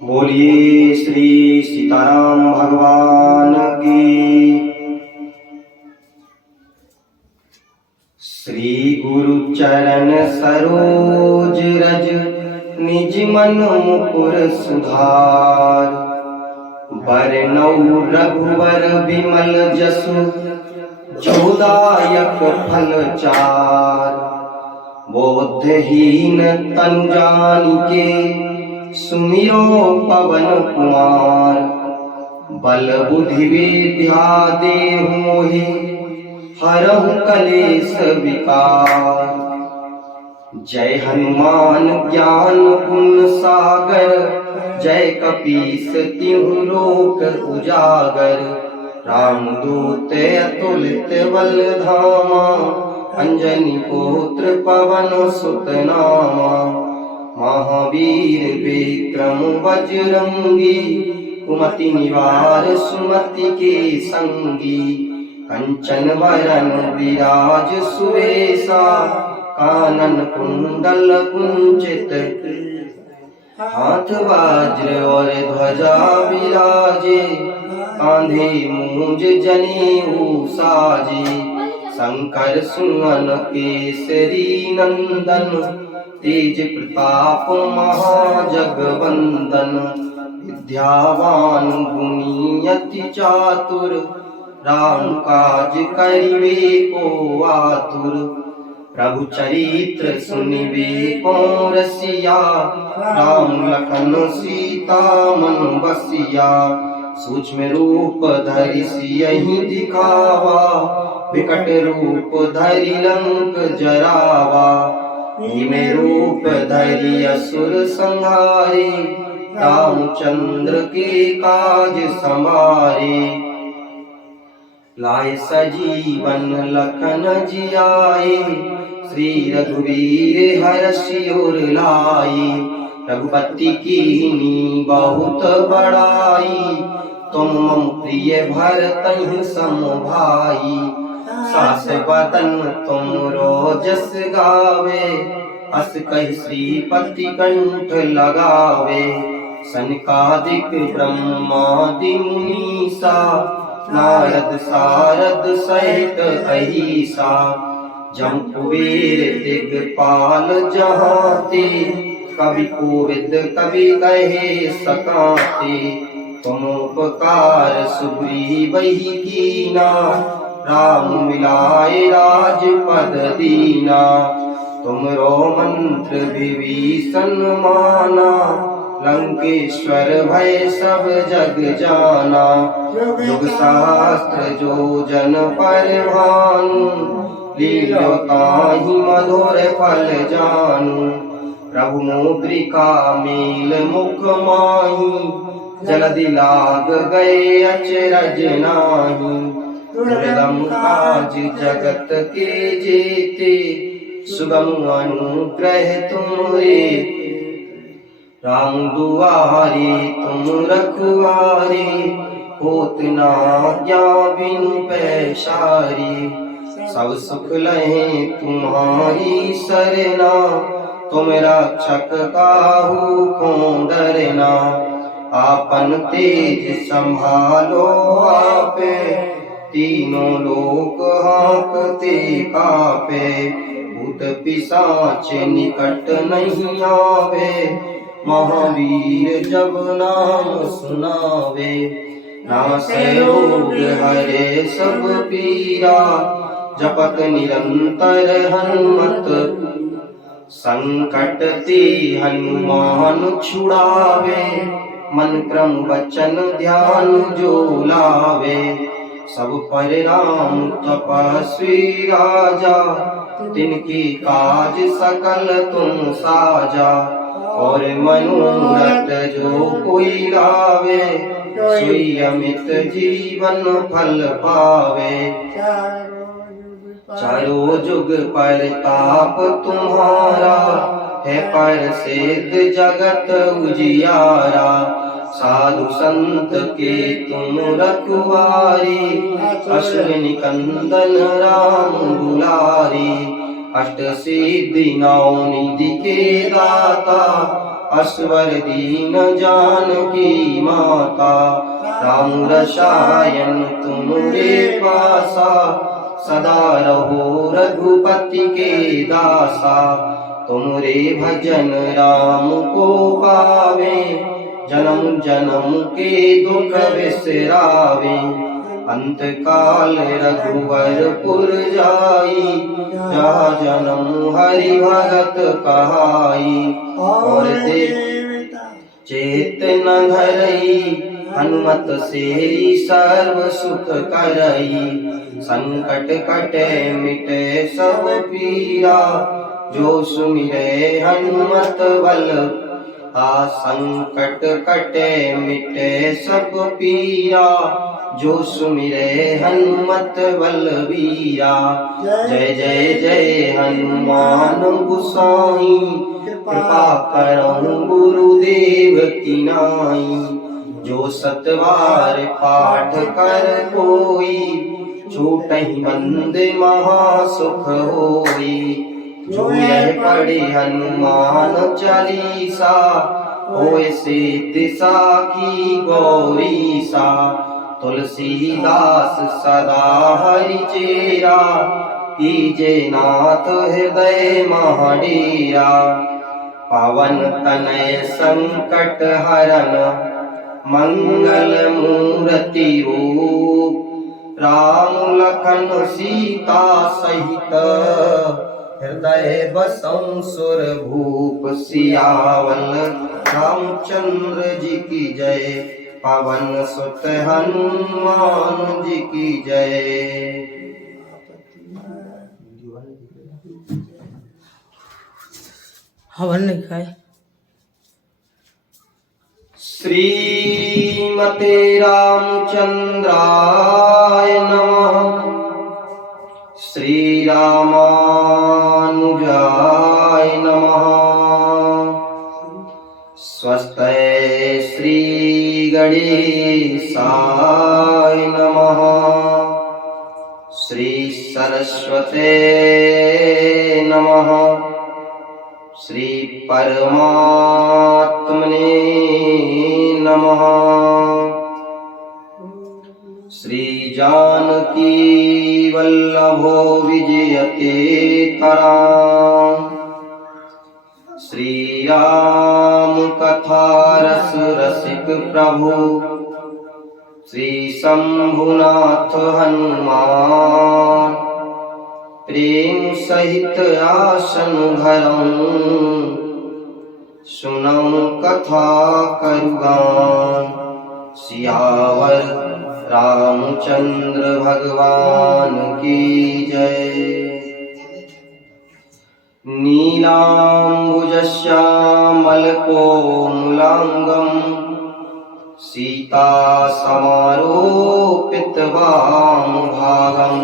बोलिए श्री सीताराम भगवान की। श्री गुरु चरण सरोज रज निज मन मुकुर सुधार। बरनउँ रघुवर बिमल जसु जोदायक फल चार। बोधहीन तनु जानिके सुमिरो पवन कुमार। बल बुद्धि विद्या देहु मोहि हरहु कलेश विकार। जय हनुमान ज्ञान गुण सागर जय कपीस तिहुँ लोक उजागर। रामदूत अतुलित बल धामा अंजनी पुत्र पवन सुत नामा। महावीर विक्रम बजरंगी कुमति निवार सुमति के संगी। कंचन वरन विराज सुवेशा कानन कुंडल कुंचित। हाथ वज्र और ध्वजा विराजे कांधे मूंज जनेऊ साजे। शंकर सुमन केसरी नंदन तेज प्रताप महाजगवंदन। विद्यावान गुणी अति चातुर राम काज करिबे को आतुर। प्रभु चरित्र सुनिबे को रसिया राम लखन सीता मन बसिया। सूक्ष्म रूप धरि सियहि दिखावा विकट रूप धरि लंक जरावा। भीम रूप धरि असुर संहारे रामचंद्र के काज समारे। लाए सजीवन लखन जियाए श्री रघुवीर हर्षि उर लाए। रघुपति कीन्ही बहुत बड़ाई तुम मम प्रिय भरतहि सम भाई। सास बदन तुम रोजस गावे अस कहि श्रीपति कंठ लगावे। सनकादिक ब्रह्मादि मुनीसा नारद सारद सहित अहिसा। जम कुबेर दिगपाल जहाते कवि कोविद कवि कहे सकाते। तुम उपकार सुग्रीवहि कीना राम मिलाए राजपद दीना। तुमरो मंत्र विभीषण माना लंकेश्वर भय सब जग जाना। युग सहस्त्र जो जन पर भानु लील्यो ताहि मधुर फल जानु। प्रभु मुद्रिका मेल मुख माहि जलधि लाग गए अचरज नाहि। दुर्गम काज जगत के जेते सुगम अनुग्रह तुमरे। राम दुआरे तुम रखवारे होत न आज्ञा बिनु पैसारे। सब सुख लहे तुम्हारी सरना तुम रक्षक काहू को डरना। आपन तेज संभालो आपे तीनों लोक हाँकते कापे। भूत पिशाच निकट नहीं आवे महावीर जब नाम सुनावे। नासै रोग हरे सब पीरा जपत निरंतर हनुमत। संकट ते हनुमान छुड़ावे मन क्रम वचन ध्यान जो लावे। सब पर राम तपस्वी राजा तिनके काज सकल तुम साजा। और मनोरथ जो कोई लावे सोई अमित जीवन फल पावे। चारों जुग पर ताप तुम्हारा है प्रसिद्ध जगत उजियारा। साधु संत के तुम रखवारे अश्विनी कंदन राम दुलारे। अष्ट सिद्धि नौ निधि के दाता असवर दीन जानकी माता, राम रसायन तुमरे पासा, सदा रहो रघुपति के दासा। तुमरे भजन राम को पावे, जन्म जन्म के दुख बिसरावे। अंत काल रघुवरपुर जाई, जहाँ जन्म हरि भगत कहाई। और चेत न धरई, हनुमत से सर्व सुख करई। संकट कटे मिटे सब पीरा, जो सुमिरे हनुमत बल। संकट कटे मिटे सब पीरा, जो सुमिरे हनुमत बलबीरा। जय जय जय हनुमान गोसाई, कृपा करहु गुरुदेव की नाई। जो सतबार पाठ कर कोई, छूटहि बंद महासुख होई। जो यह पढ़े हनुमान चालीसा, होय सिद्धि साखी गौरीसा। तुलसीदास सदा हरि चेरा, कीजे नाथ हृदय महाडेरा। पवन तनय संकट हरन, मंगल मूर्ति रूप। राम लखन सीता सहित, हृदय बसं सुर भूप। सियावल रामचंद्र जी की जय, पवन सुत हनुमान जी की जय। हवन नहीं खाए। श्रीमते रामचंद्राय नमः। श्री रामानुजाय नमः। स्वस्ति श्री गणेशाय नमः। श्री सरस्वते नमः। श्री परमात्मने नमः। श्री जानकी वल्लभो विजयते तराम्। श्री राम कथा रस रसिक प्रभु, श्री शंभुनाथ हनुमान। प्रेम सहित आसन धरऊं, सुनऊं कथा करुगान। सियावर रामचंद्र भगवान की जय। नीलांबुज श्यामल कोमलांगं, सीता समारोपित वामभागं।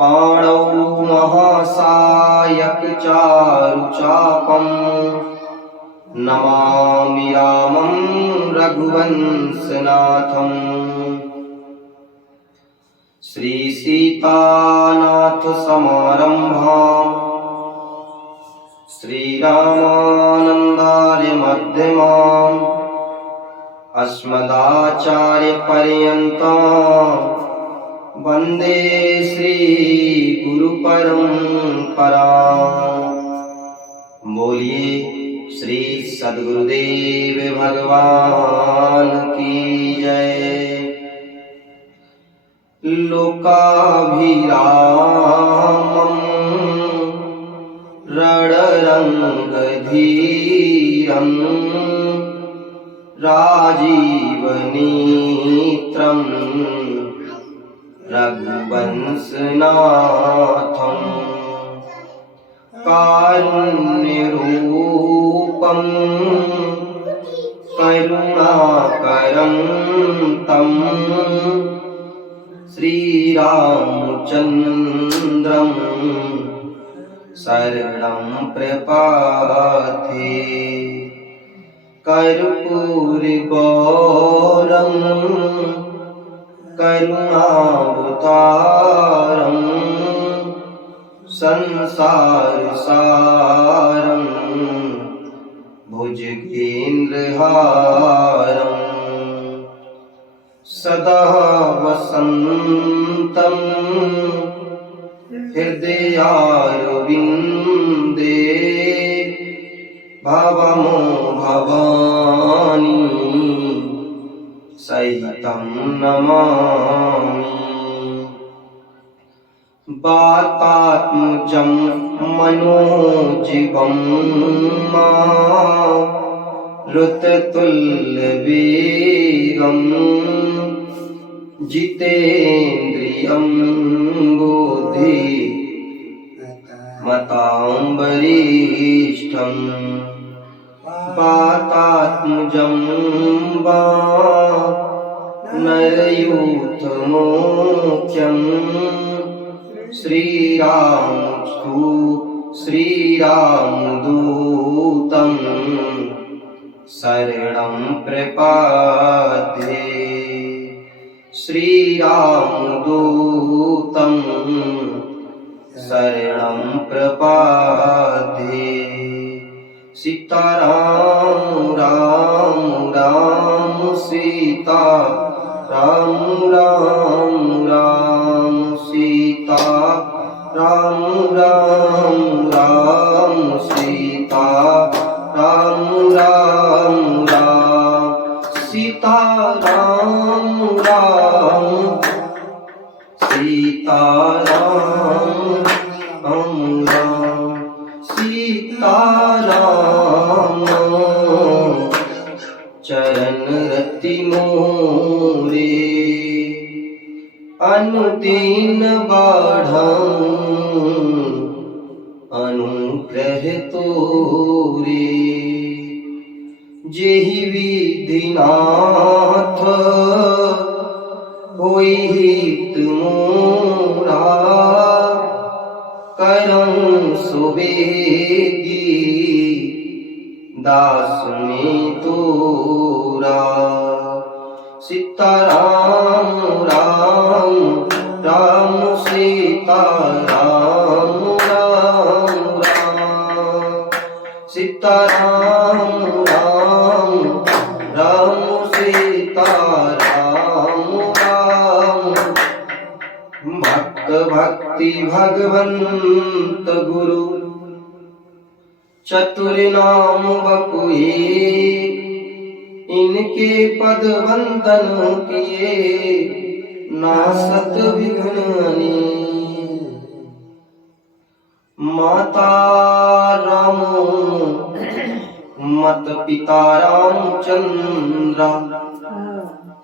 पाणौ महासायक चारुचापं, नमामि रामं रघुवंशनाथं। श्री सीतानाथ समारंभाम्, श्री रामानंदार्य मध्यमाम्। अस्मदाचार्य पर्यन्ताम्, वंदे श्री गुरु परंपरा। बोलिए श्री सद्गुरुदेव भगवान की जय। लोकाभिरामं रणरंगधीरं, राजीवनेत्रं रघुवंशनाथं। कारुण्यरूपं करुणाकरं तं, श्रीरामचन्द्रं शरणं प्रपद्ये। कर्पूरगौरं करुणावतारं, संसारसारं भुजगेन्द्रहारम् सदा वसन्तं हृदयारविन्दे भवमो भवानी सहितं नमामि। वातात्मजं मनोजीवं मारुततुल्यवेगं जितेन्द्रियं बुद्धि मतां वरिष्ठं। वातात्मजं नरयूथमोख्यं श्रीरामदूतं शरणं प्रपद्ये। श्रीरामदूतं शरणं प्रपद्ये। सीताराम राम राम सीता राम राम राम सीता राम राम राम सीता राम राम राम सीता राम राम सीता राम राम सीता राम चरण रति मोरे अनुदीन बाढ़ं अनुग्रह तोरे। जेहि विधिनाथ होई हित मोरा करं सुबेगी दास में तोरा। सीताराम राम राम सीता राम राम राम सीताराम राम राम सीता राम राम। भक्त भक्ति भगवंत गुरु चतुर नाम बपुए। इनके पद वंदन किए नासत विघ्नानि। माता रामो मत पिता रामचंद्र।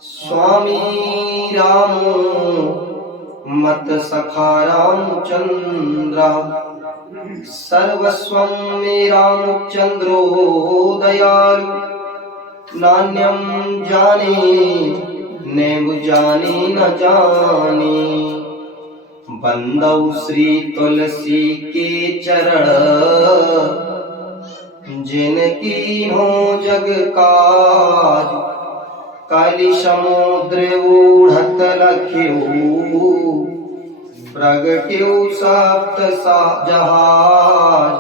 स्वामी रामो मत सखा रामचंद्र। सर्वस्वं मे रामचंद्रो दयालु। नान्यं जाने नैव जाने न जाने। बंदौ श्री तुलसी के चरण जिनकी हो जग काज। काली समुद्र ऊढ़त लख्यू प्रगट्यू सप्त जहाज।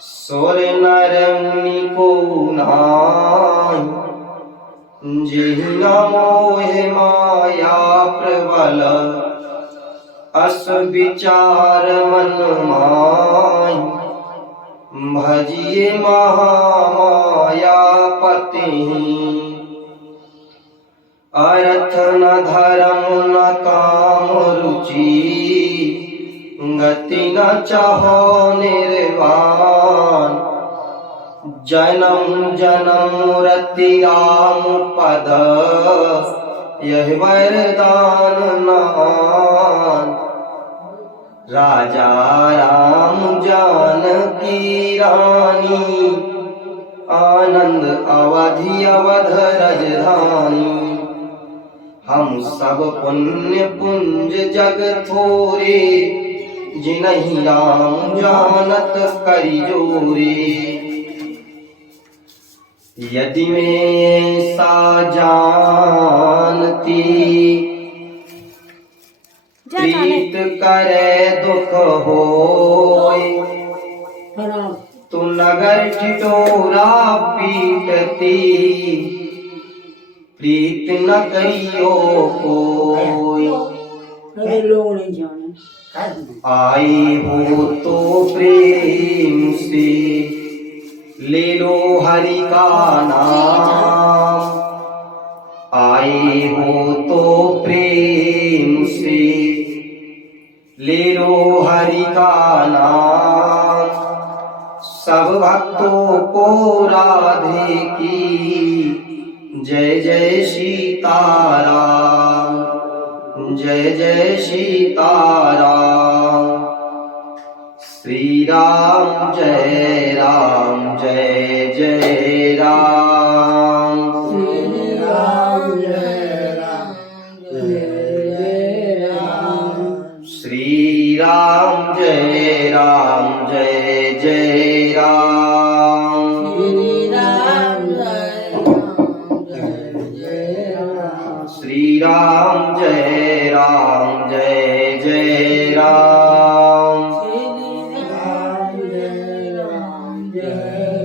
सुर नर मुनि को नाय जेहि न मोहि माया प्रबल। अस विचार मन माय भजिए महामाया पति। अर्थ न धर्म न काम रुचि गति न चाहो निर्वाण। जन्म जन्म रति राम पद यह वरदान नान। राजा राम जानकी रानी आनंद अवधि अवध राजधानी। हम सब पुण्य पुंज जग थोरे जिनहि राम जानत करि जोरे। यदि में सा जानती प्रीत करे दुख होय। तू नगर टिटोरा पीटती प्रीत न करियो कोई। अरे लोग नहीं जाने आई हो तो प्रेम से ले लो हरि का नाम। आई हो तो प्रेम से ले लो हरि का नाम। सब भक्तों को राधे की जय जय सीताराम, जय जय सीताराम। श्री राम जय राम, जय जय राम। श्री राम जय राम जय जय राम। श्री राम जय राम, जय जय राम। श्री राम जय राम जय जय राम। श्री राम जय राम, जय जय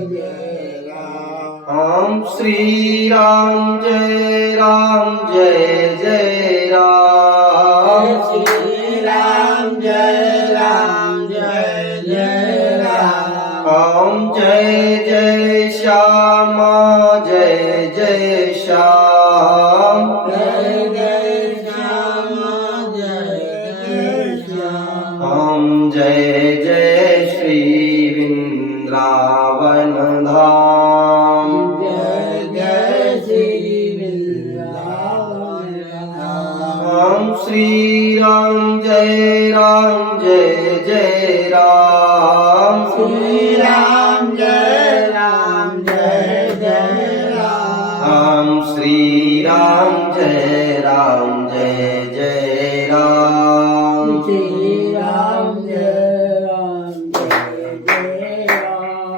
राम। श्री राम जय राम जय जय राम। श्री राम जय राम जय जय राम। जय जय श्यामा जय जय श्याम। जय जय श्यामा जय जय श्याम। जय जय श्री वृंदावन धाम। जय जय श्री वृंदावन धाम। श्री राम जय राम जय जय राम। श्री राम जय राम जय जय राम। श्री राम जय राम जय जय राम। श्री राम जय राम जय जय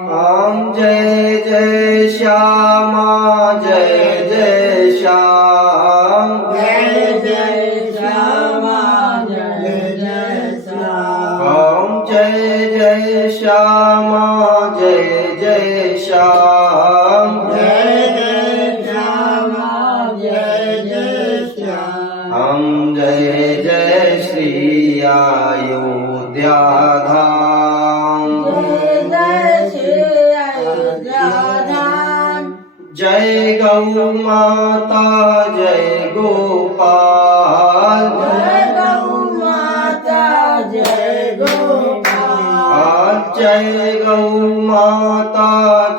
राम। जय जय श्यामा जय जय श्याम। जय जय श्यामा जय जय श्याम। जय जय श्यामा जय जय श्याम। जय जय श्यामा जय जय श्याम। जय जय श्री अयोध्या धाम। जय जय श्री अयोध्या धाम। जय गौ माता जय गोपाल। जय गौ माता जय गोपाल। जय गौ माता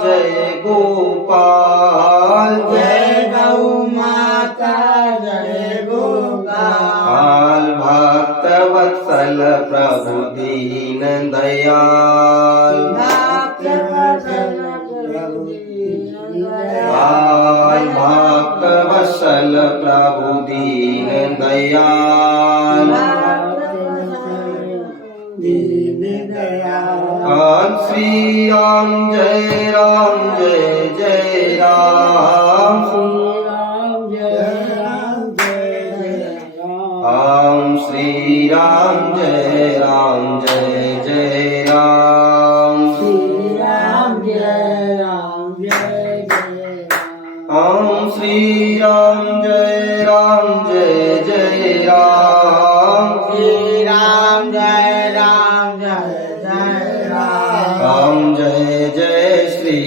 जय गोपाल। जय गौ माता जय गोपाल। भक्त वत्सल प्रभु दीन दयाल। भक्त वत्सल प्रभु दीन दयाल। भक्त वत्सल प्रभु दीन दयाल। दीन दयाल। श्री राम जय राम जय जय राम। श्री राम जय राम जय जय राम। श्री राम जय राम जय जय राम। श्री राम जय राम जय जय राम। श्री राम जय राम जय जय राम। श्री राम जय राम जय जय राम। जय जय श्री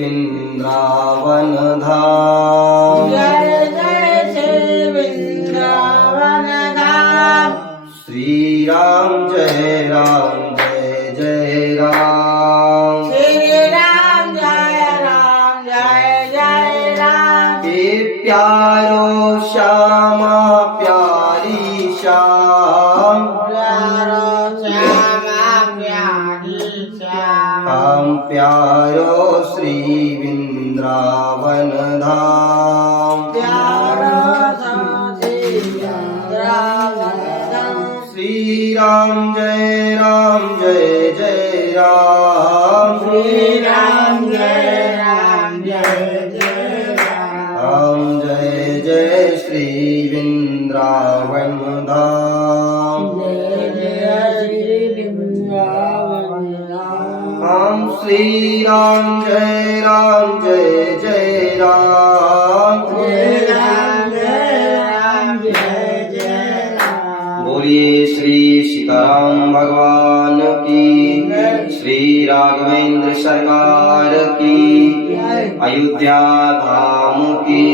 वृंदावन धाम। जय जय श्री वृंदावन धाम। श्री राम जय राम जय जय राम। श्री राम जय राम जय जय राम। प्यारो श्यामा प्यारी श्याम। प्यारो श्यामा प्यारी श्याम। प्यारो श्री वृंदावन धाम। प्यारो श्री वृंदावन धाम। श्री राम जय राम जय जय राम। श्री राम जय राम जय जय राम। जय जय श्री वृंदावन धाम। जय जय श्री वृंदावन धाम। राम श्री राम जय जय राम। जय राम जय जय राम। बोलिए श्री सीताराम भगवान की, श्री राघवेंद्र सरकार की, अयोध्या धाम की,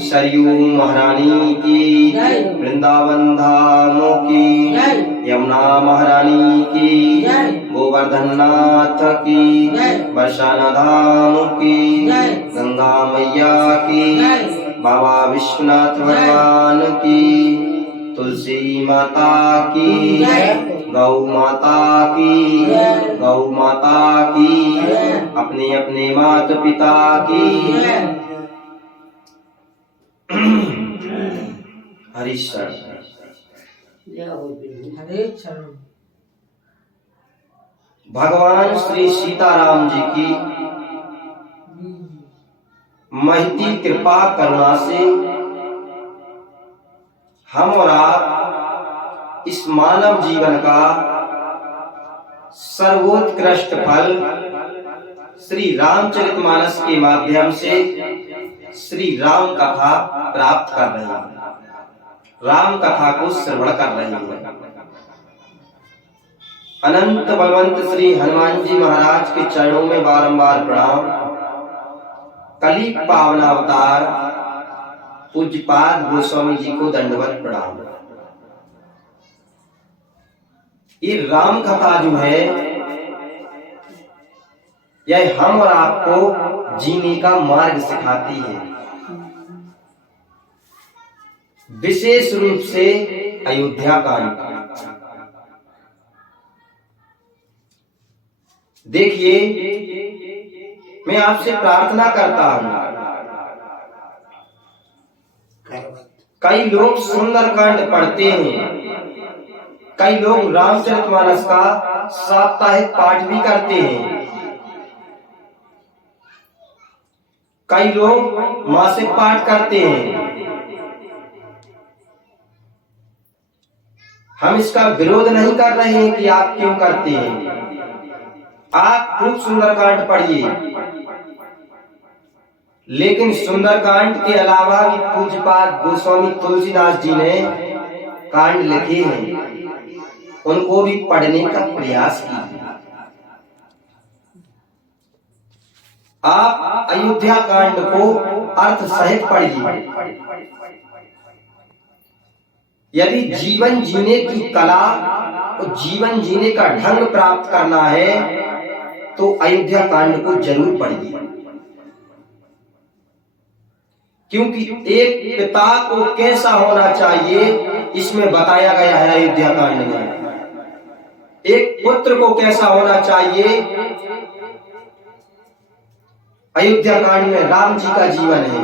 सरयू महारानी की, वृंदावन धाम की, यमुना महारानी की, गोवर्धन नाथ की, बरसाना धाम की, गंगा मैया की, बाबा विश्वनाथ भगवान की, तुलसी माता की, गौ माता की, गौ माता की, अपने अपने माता पिता की। हरि शरण। भगवान श्री सीताराम जी की महती कृपा करुणा से हम और आप इस मानव जीवन का सर्वोत्कृष्ट फल श्री रामचरितमानस के माध्यम से श्री राम कथा प्राप्त कर रहे हैं, राम कथा को श्रवण कर रहे हैं। अनंत बलवंत श्री हनुमान जी महाराज के चरणों में बारंबार प्रणाम। कली पावन अवतार पूज्यपाद गोस्वामी जी को दंडवत प्रणाम। ये राम कथा जो है यह हम और आपको जीने का मार्ग सिखाती है, विशेष रूप से अयोध्या कांड। देखिए, मैं आपसे प्रार्थना करता हूं, कई लोग सुंदरकांड पढ़ते हैं, कई लोग रामचरितमानस का साप्ताहिक पाठ भी करते हैं, कई लोग मासिक पाठ करते हैं। हम इसका विरोध नहीं कर रहे हैं कि आप क्यों करते हैं। आप खूब सुंदरकांड पढ़िए, लेकिन सुंदरकांड के अलावा भी पूज्यपाद गोस्वामी तुलसीदास जी ने कांड लिखे हैं, उनको भी पढ़ने का प्रयास कीजिए। आप अयोध्या कांड को अर्थ सहित पढ़िए। यदि जीवन जीने की कला और जीवन जीने का ढंग प्राप्त करना है तो अयोध्या कांड को जरूर पढ़िए, क्योंकि एक पिता को कैसा होना चाहिए इसमें बताया गया है अयोध्या कांड में। एक पुत्र को कैसा होना चाहिए, अयोध्या कांड में राम जी का जीवन है।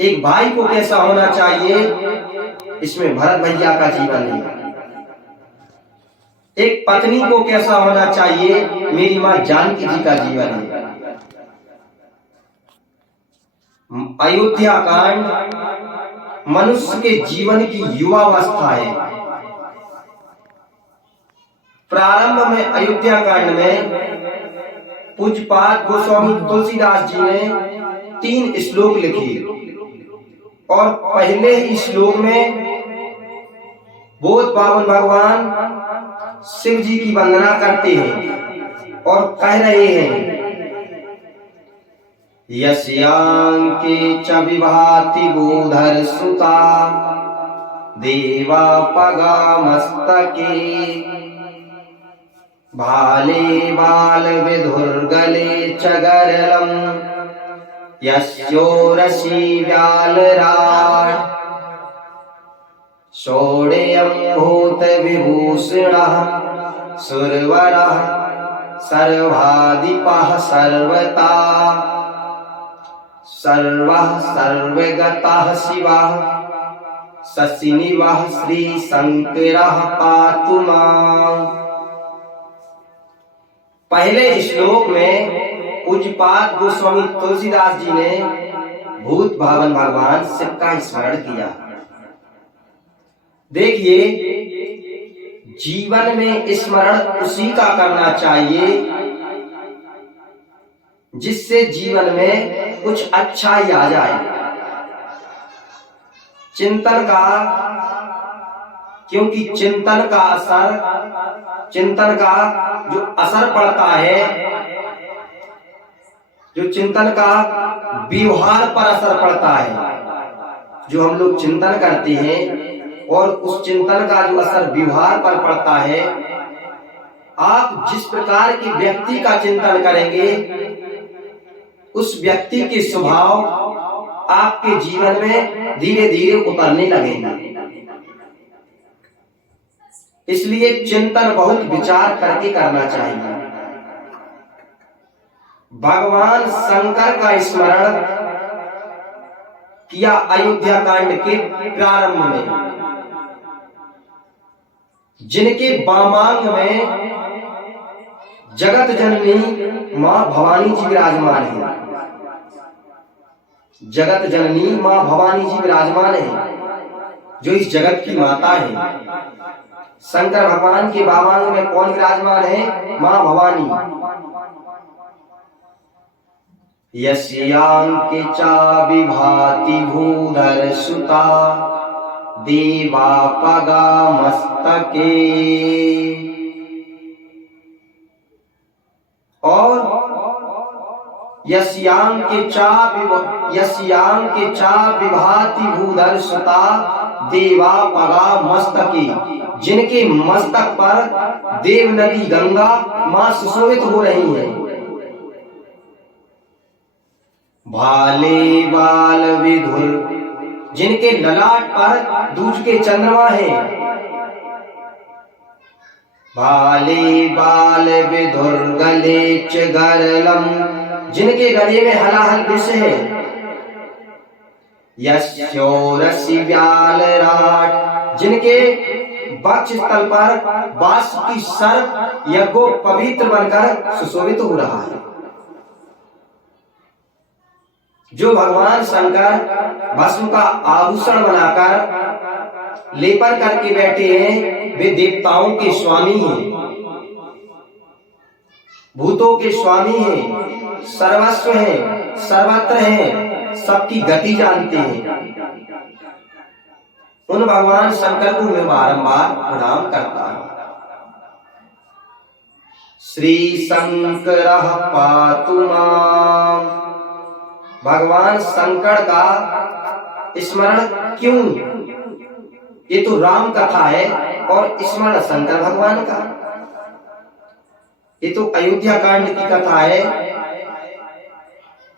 एक भाई को कैसा होना चाहिए, इसमें भरत भैया का जीवन है। एक पत्नी को कैसा होना चाहिए, मेरी मां जानकी जी का जीवन है। अयोध्या कांड मनुष्य के जीवन की युवावस्था है। प्रारंभ में अयोध्या कांड में पूज्यपाद गोस्वामी तुलसीदास जी ने 3 श्लोक लिखे और पहले इस श्लोक में बोध पावन भगवान शिव जी की वंदना करते हैं और कह रहे हैं, यस्यांके च विभाति बोधर सुता देवा पगा मस्तके भाले बाल विधुर्गले च गरलम यस्योरसी व्यालराट षोडयं भूत विभूषणः सुरवरः सर्वाधिपः सर्वता सर्वः सर्वगतः शिवः शशिनिवः श्री शंकरः पातु माम्। पहले श्लोक में पूज्यपाद गोस्वामी तुलसीदास जी ने भूत भावन भगवान शिव का स्मरण किया। देखिए, जीवन में स्मरण उसी का करना चाहिए जिससे जीवन में कुछ अच्छा ही आ जाए। चिंतन का, क्योंकि चिंतन का जो असर पड़ता है, जो चिंतन का व्यवहार पर असर पड़ता है, जो हम लोग चिंतन करते हैं और उस चिंतन का जो असर व्यवहार पर पड़ता है, आप जिस प्रकार के व्यक्ति का चिंतन करेंगे उस व्यक्ति के स्वभाव आपके जीवन में धीरे धीरे उतरने लगेगा। इसलिए चिंतन बहुत विचार करके करना चाहिए। भगवान शंकर का स्मरण किया अयोध्या कांड के प्रारंभ में, जिनके वामांग में जगत जननी मां भवानी जी विराजमान है। जगत जननी मां भवानी जी विराजमान है, जो इस जगत की माता है। शंकर भगवान के वामांग में कौन विराजमान है? मां भवानी। यस्यांके चा विभाति भूधर सुता देवापगा मस्तके। और यस्यांग के चा विभाति भूधर सुता देवापगा मस्तके, जिनके मस्तक पर देव नदी गंगा मां सुशोभित हो रही है। भाले बाल विधुर, जिनके ललाट पर दूज के चंद्रमा है। भाले बाल विधुर गले च गरलम, जिनके गले में हलाहल विष है। यस्योरसि व्याल राट, जिनके वक्ष स्थल पर बासुकी सर्प यज्ञो पवित्र बनकर सुशोभित हो रहा है। जो भगवान शंकर भस्म का आभूषण बनाकर लेपर करके बैठे हैं, वे देवताओं के स्वामी हैं, भूतों के स्वामी हैं, सर्वस्व हैं, सर्वत्र हैं, सबकी गति जानते हैं। उन भगवान शंकर को मैं बारंबार प्रणाम करता हूं। श्री शंकर पातु मां। भगवान शंकर का स्मरण क्यों? ये तो राम कथा है और स्मरण शंकर भगवान का। ये तो अयोध्या कांड की कथा है।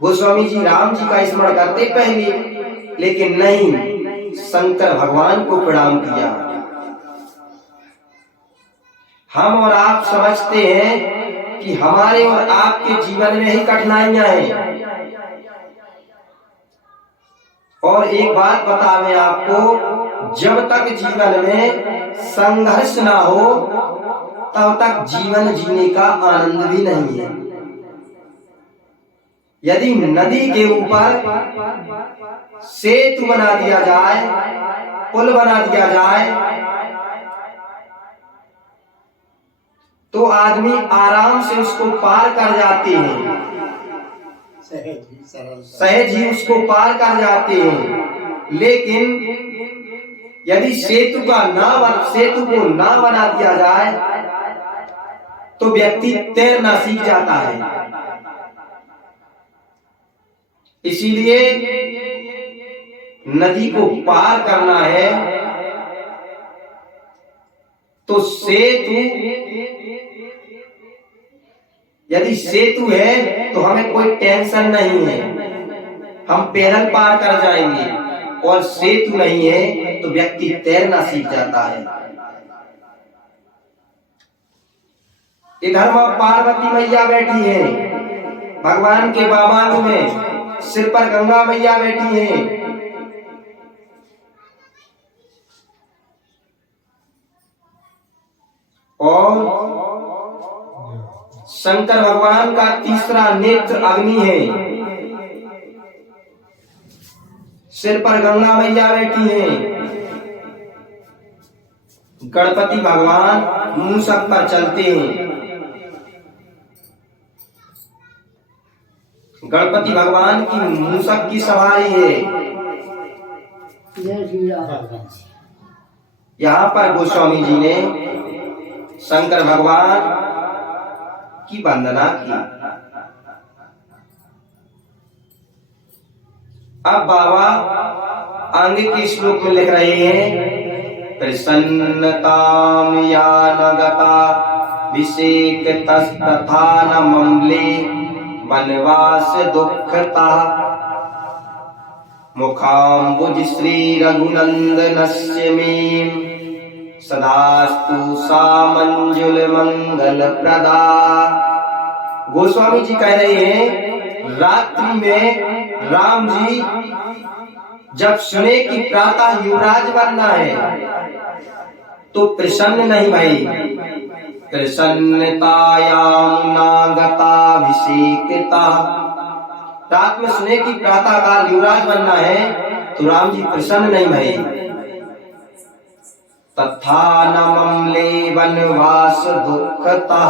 गोस्वामी जी राम जी का स्मरण करते पहले, लेकिन नहीं, शंकर भगवान को प्रणाम किया। हम और आप समझते हैं कि हमारे और आपके जीवन में ही कठिनाइयां हैं। और एक बात बता मैं आपको, जब तक जीवन में संघर्ष ना हो तब तक जीवन जीने का आनंद भी नहीं है। यदि नदी के ऊपर सेतु बना दिया जाए, पुल बना दिया जाए, तो आदमी आराम से उसको पार कर जाते हैं, सहज ही उसको पार कर जाते हैं। लेकिन यदि सेतु को ना बना दिया जाए तो व्यक्ति तैरना सीख जाता है। इसीलिए नदी को पार करना है तो यदि सेतु है तो हमें कोई टेंशन नहीं है, हम पैदल पार कर जाएंगे। और सेतु नहीं है तो व्यक्ति तैरना सीख जाता है। इधर मां पार्वती मैया बैठी है, भगवान के वामांग में सिर पर गंगा मैया बैठी है। और शंकर भगवान का तीसरा नेत्र अग्नि है, सिर पर गंगा मैया बैठी है। गणपति भगवान मूषक पर चलते हैं। गणपति भगवान की मूषक की सवारी है। यहाँ पर गोस्वामी जी ने शंकर भगवान की वंदना की। अब बाबा आगे के श्लोक में लिख रहे हैं, प्रसन्नताम या नगता विषेक तथा न ममले वनवास दुःखता मुखाम्बुज श्री रघुनंदनस्य मे सदास्तु सामंजुल मंगल प्रदा। गोस्वामी जी कह रहे हैं, रात्रि में राम जी जब सुने कि प्रातः युवराज बनना है तो प्रसन्न नहीं भई। प्रसन्नतायाम नागताभिषेकता, रात में सुने कि प्रातः काल युवराज बनना है तो राम जी प्रसन्न नहीं भई। तथा न ममले वनवास दुःखता,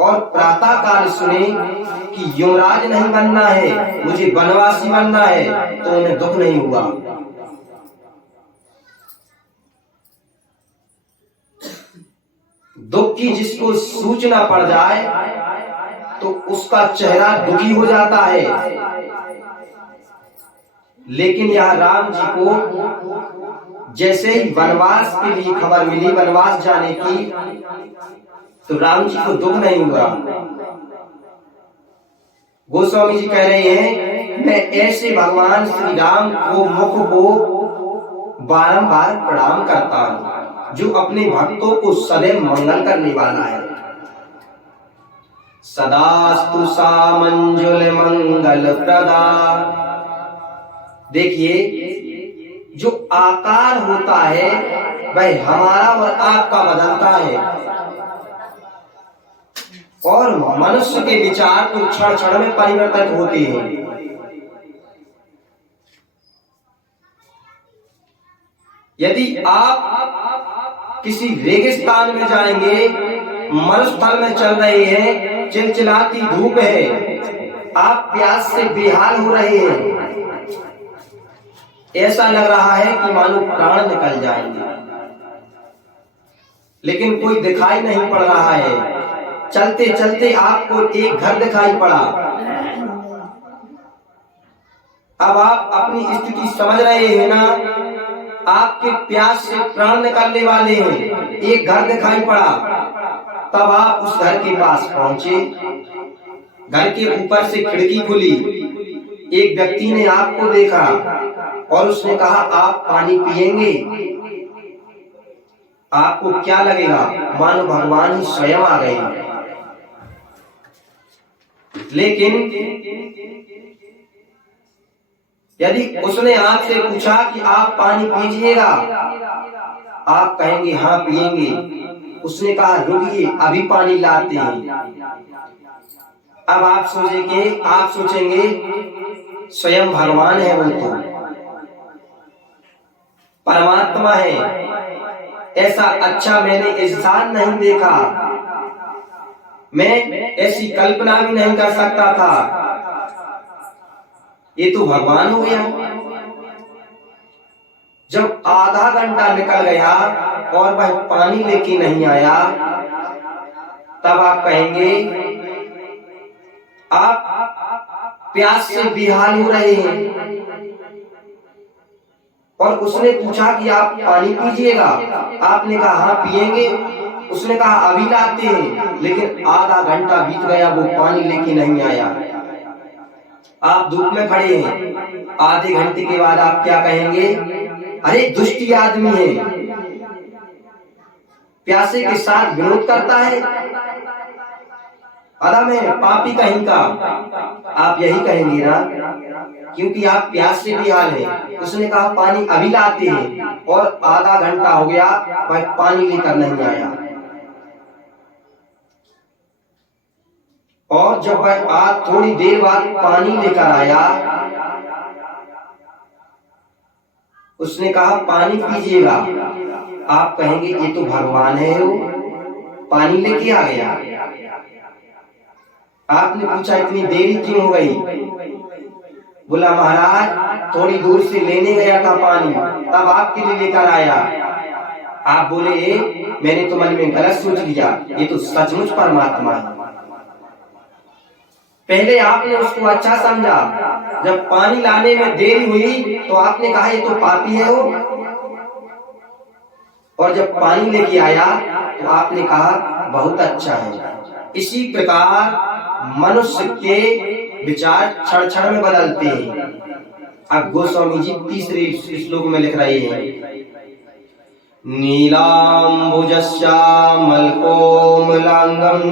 और प्रातः काल सुने कि युवराज नहीं बनना है, मुझे वनवासी बनना है, तो उन्हें दुख नहीं हुआ। दुख की जिसको सूचना पड़ जाए तो उसका चेहरा दुखी हो जाता है। लेकिन यह राम जी को जैसे ही वनवास के लिए खबर मिली, वनवास जाने की, तो राम जी को दुख नहीं हुआ। गोस्वामी जी कह रहे हैं, मैं ऐसे भगवान श्री राम को मुख को बारंबार प्रणाम करता हूँ जो अपने भक्तों को सदैव मंगल करने वाला है। सदास्तु सामंजुल मंगल प्रदा। देखिए, जो आकार होता है वह हमारा और आपका बदलता है, और मनुष्य के विचार तो क्षण क्षण में परिवर्तित होते हैं। यदि आप किसी रेगिस्तान में जाएंगे, मरुस्थल में चल रहे हैं, चिलचिलाती धूप है, आप प्यास से बेहाल हो रहे हैं, ऐसा लग रहा है कि मानो प्राण निकल जाएंगे, लेकिन कोई दिखाई नहीं पड़ रहा है। चलते चलते आपको एक घर दिखाई पड़ा। अब आप अपनी स्थिति समझ रहे हैं ना, आपके प्यास से प्राण निकलने वाले हैं, एक घर दिखाई पड़ा, तब आप उस घर के पास पहुंचे। घर के ऊपर से खिड़की खुली, एक व्यक्ति ने आपको देखा और उसने कहा, आप पानी पिएंगे? आपको क्या लगेगा, मानो भगवान ही स्वयं आ गए। लेकिन यदि उसने आपसे पूछा कि आप पानी पीजिएगा, आप कहेंगे हाँ पिएंगे। उसने कहा रुकिए, अभी पानी लाते हैं। अब आप सोचेंगे स्वयं भगवान है, वो तो परमात्मा है, ऐसा अच्छा मैंने इंसान नहीं देखा, मैं ऐसी कल्पना भी नहीं कर सकता था, ये तो भगवान हो गया। जब आधा घंटा निकल गया और वह पानी लेके नहीं आया, तब आप कहेंगे आप प्यास से बेहाल हो रहे हैं। और उसने पूछा कि आप पानी पीजिएगा, आपने कहा हाँ पिएंगे। उसने कहा अभी लाते हैं, लेकिन आधा घंटा बीत गया, वो पानी लेके नहीं आया। आप धूप में खड़े हैं, आधे घंटे के बाद आप क्या कहेंगे, अरे दुष्टी आदमी है, प्यासे के साथ विरोध करता है, अदम है, पापी कहीं का, आप यही कहेंगे ना, क्योंकि आप प्यास से बेहाल हैं। उसने कहा पानी अभी लाते हैं, और आधा घंटा हो गया, वह पानी लेकर नहीं आया। और जब वह आज थोड़ी देर बाद पानी लेकर आया, उसने कहा पानी पीजिएगा, आप कहेंगे ये तो भगवान है, वो पानी लेके आ गया। आपने पूछा इतनी देरी क्यों हो गई? बोला महाराज थोड़ी दूर से लेने गया था पानी, तब आपके लिए लेकर आया। आप बोले मैंने तो मन में गलत सोच लिया, ये तो सचमुच परमात्मा है। पहले आपने उसको अच्छा समझा, जब पानी लाने में देरी हुई तो आपने कहा ये तो पापी है वो, और जब पानी लेके आया तो आपने कहा बहुत अच्छा है। इसी प्रकार मनुष्य के विचार क्षण क्षण में बदलते हैं। अब गोस्वामी जी तीसरे श्लोक में लिख रहे हैं, नीलाम्बुजश्यामलकोमलांगं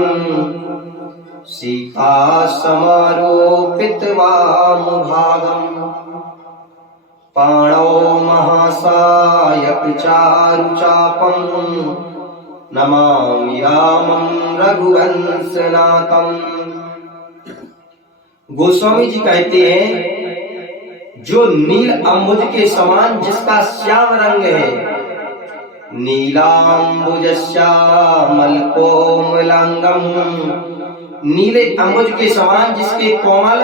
सीता समारोपितवामुभागम् पाणौ महासायकचारुचापं नमामि रामं रघुवंशनाथं। गोस्वामी जी कहते हैं जो नील अंबुज के समान जिसका श्याम रंग है, नीलाम्बुजश्यामलकोमलांगं, नीले अंबुज के समान जिसके कोमल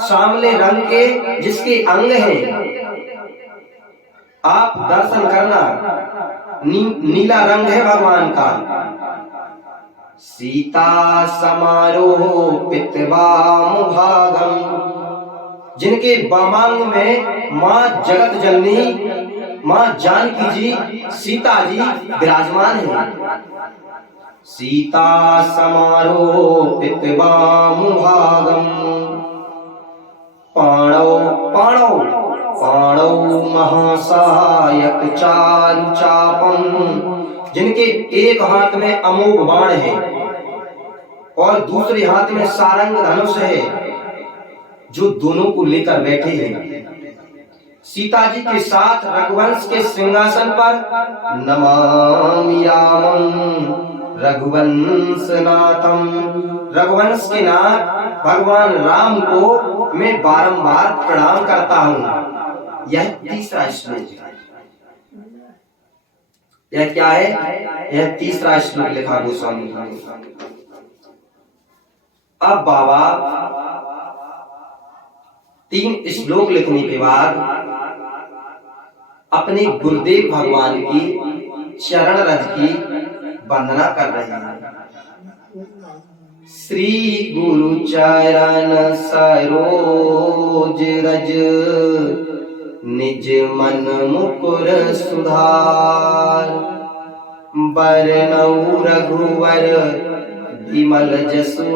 सामले रंग के जिसके अंग हैं। आप दर्शन करना, नीला रंग है भगवान का। सीता समारोपित वामुभागम, जिनके वामांग में माँ जगत जननी माँ जानकी जी सीता जी विराजमान है। सीता समारोपित वामुभागम पाणौ पाणौ पाणौ महासायक चारुचापम, जिनके एक हाथ में अमोघ बाण है और दूसरे हाथ में सारंग धनुष है, जो दोनों को लेकर बैठे हैं। सीता जी के साथ रघुवंश के सिंहासन पर नमामि रामं रघुवंशनाथं, रघुवंश के नाथ भगवान राम को मैं बारंबार प्रणाम करता हूँ। यह तीसरा श्लोक, यह क्या है? यह तीसरा श्लोक लिखा गोस्वामी। अब बाबा 3 श्लोक लिखने के बाद अपने गुरुदेव भगवान की चरण रज की वंदना कर रहे हैं। श्री गुरु चरण सरोज रज निज मन मुकुर सुधार, बरनऊ रघुवर विमल जसु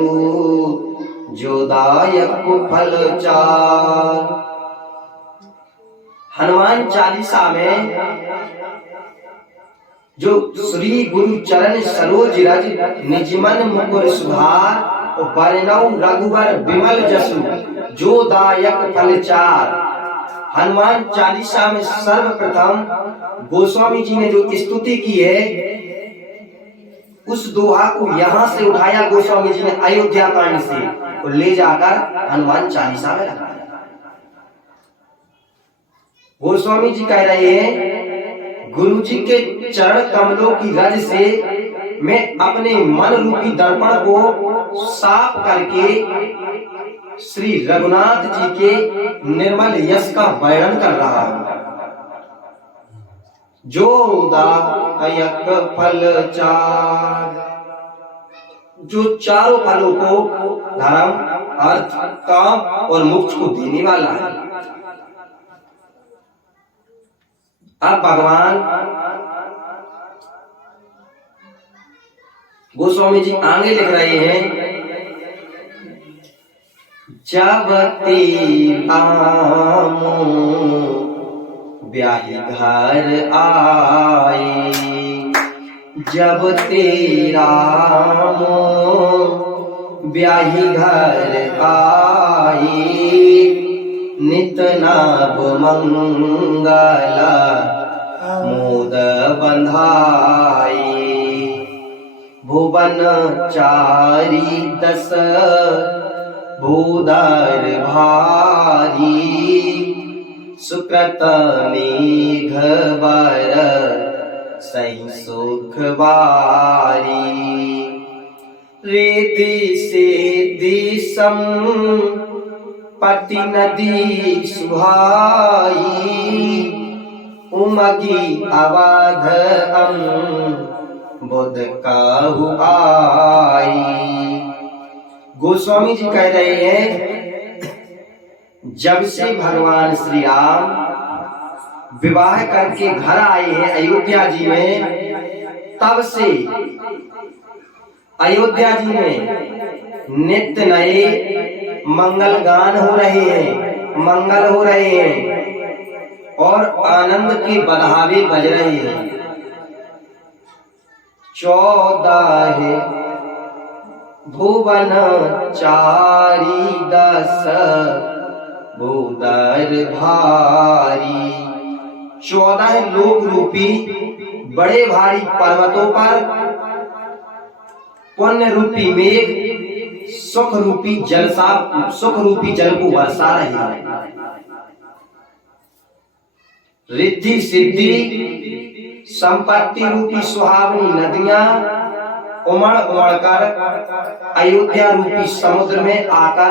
जो दायक फल चार। हनुमान चालीसा में जो श्री गुरु चरण सरोज रज निजमन मुकुर सुधार और बरनऊ रघुवर विमल जसु जो दायक फल चार। हनुमान चालीसा में सर्वप्रथम गोस्वामी जी ने जो स्तुति की है, उस दोहा को यहाँ से उठाया गोस्वामी जी ने अयोध्या कांड से और ले जाकर हनुमान चालीसा में लगाया। गोस्वामी जी कह रहे हैं गुरु जी के चरण कमलों की रज से मैं अपने मन रूपी दर्पण को साफ करके श्री रघुनाथ जी के निर्मल यश का वर्णन कर रहा हूं। जो दायक फल चार, जो चारों फलों को धर्म अर्थ काम और मोक्ष को देने वाला है। अब भगवान गोस्वामी जी आगे लिख रहे हैं, जब ते राम ब्याही घर आए, जब ते राम ब्याही घर आए, नित नाभ मंगल मोद बंधाई, भुवन चारी 10 भूधर भारी, सुकृत मेघ बर सही सुख बारी। रिद्धि सिद्धि संपत्ति नदी सुहाई, उमगी अवध बुध काहू आई। गोस्वामी जी कह रहे हैं, जब से भगवान श्री राम विवाह करके घर आए हैं अयोध्या जी में, तब से अयोध्या जी में नित्य नए मंगल गान हो रहे हैं, मंगल हो रहे हैं और आनंद के बधावे बज रहे हैं। 14 भुवन चारी 10 भूदर भारी। 14 लोक रूपी बड़े भारी पर्वतों पर पुण्य रूपी मेघ सुख रूपी जल को बरसा रही है। रिद्धि सिद्धि संपत्ति रूपी सुहावनी नदियां उमड़ उमड़ कर अयोध्या रूपी समुद्र में आकर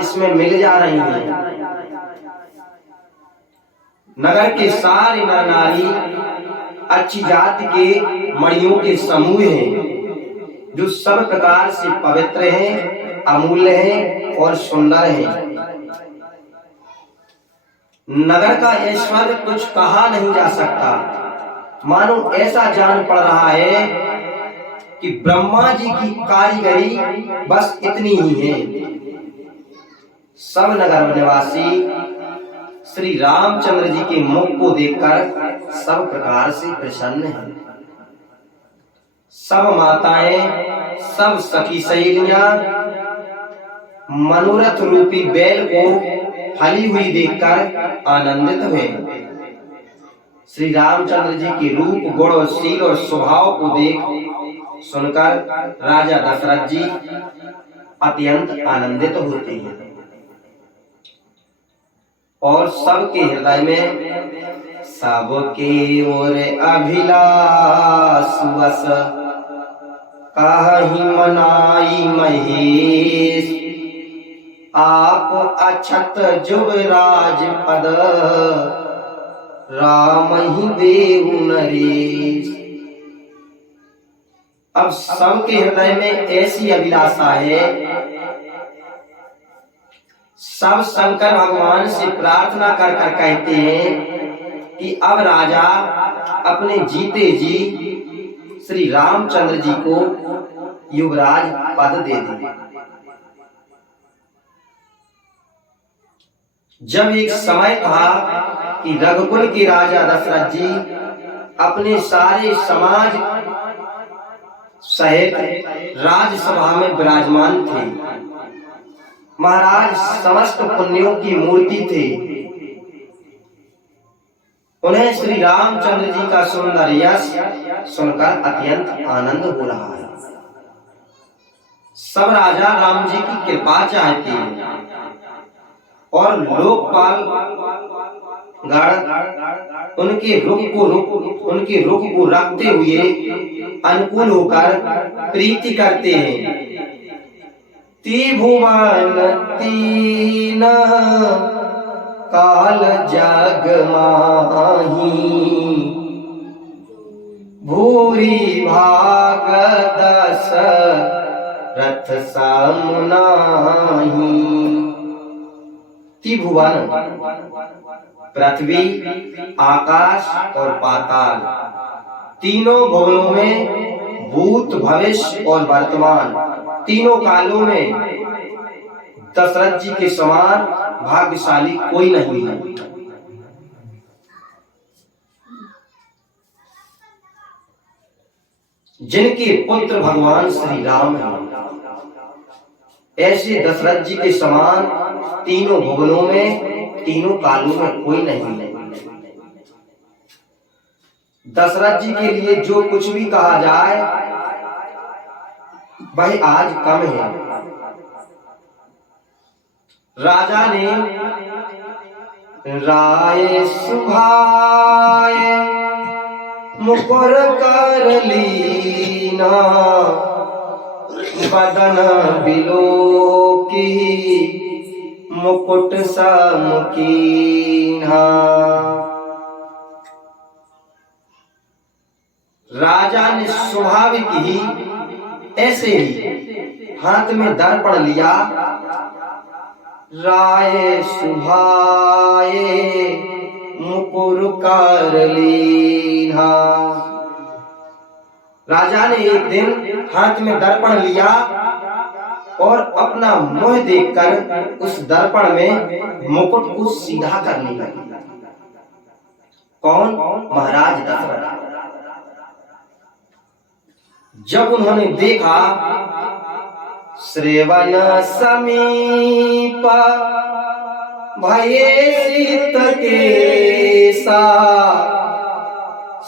इसमें मिल जा रही हैं। नगर के सारे नर नारी अच्छी जाति के मणियों के समूह हैं, जो सब प्रकार से पवित्र हैं, अमूल्य हैं और सुंदर हैं। नगर का ऐश्वर्य कुछ कहा नहीं जा सकता। मानो ऐसा जान पड़ रहा है कि ब्रह्मा जी की कारीगरी बस इतनी ही है। सब नगर निवासी श्री रामचंद्र जी के मुख को देखकर सब प्रकार से प्रसन्न हैं। सब माताएं, सब सखी सहेलियां मनोरथ रूपी बैल को फली हुई देखकर आनंदित हुए। श्री रामचंद्र जी के रूप, गुण और शील और स्वभाव को देख सुनकर राजा दशरथ जी अत्यंत आनंदित होते हैं और सबके हृदय में सबके ओर अभिलाष वस काहि मनाई महेश। आप अछत जुबराज पद राम ही देव नरेश। अब सबके हृदय में ऐसी अभिलाषा है, सब शंकर भगवान से प्रार्थना कर कर कहते हैं कि अब राजा अपने जीते जी श्री रामचंद्र जी को युवराज पद दे दे। जब एक समय था कि रघुकुल के राजा दशरथ जी अपने सारे समाज सहित राजसभा में विराजमान थे। महाराज समस्त पुण्यों की मूर्ति थे। उन्हें श्री रामचंद्र जी का सुंदर यश सुनकर अत्यंत आनंद हो रहा है। सब राजा राम जी की कृपा चाहते हैं और लोकपाल गण उनके रुख को रखते हुए अनुकूल होकर प्रीति करते हैं। त्रिभुवन तीन काल जग माही, भूरी भाग 10 रथ सम नाही। त्रिभुवन पृथ्वी, आकाश और पाताल, तीनों भुवनों में भूत, भविष्य और वर्तमान, तीनों कालों में दशरथ जी के समान भाग्यशाली कोई नहीं है। जिनके पुत्र भगवान श्री राम हैं, ऐसे दशरथ जी के समान तीनों भुवनों में, तीनों कालों में कोई नहीं है। दशरथ जी के लिए जो कुछ भी कहा जाए वह आज कम है। राजा ने राय सुभाए मुकुर कर लीना बदन बिलोकी मुकुट समुकीना। राजा ने स्वाभाविक ही ऐसे ही हाथ में दर्पण लिया। राय सुभाए मुकुर कर लीना। राजा ने एक दिन हाथ में दर्पण लिया और अपना मुंह देखकर उस दर्पण में मुकुट को सीधा करने लगे। कौन? महाराज दशरथ। जब उन्होंने देखा श्रवण समीप भये शीत केसा,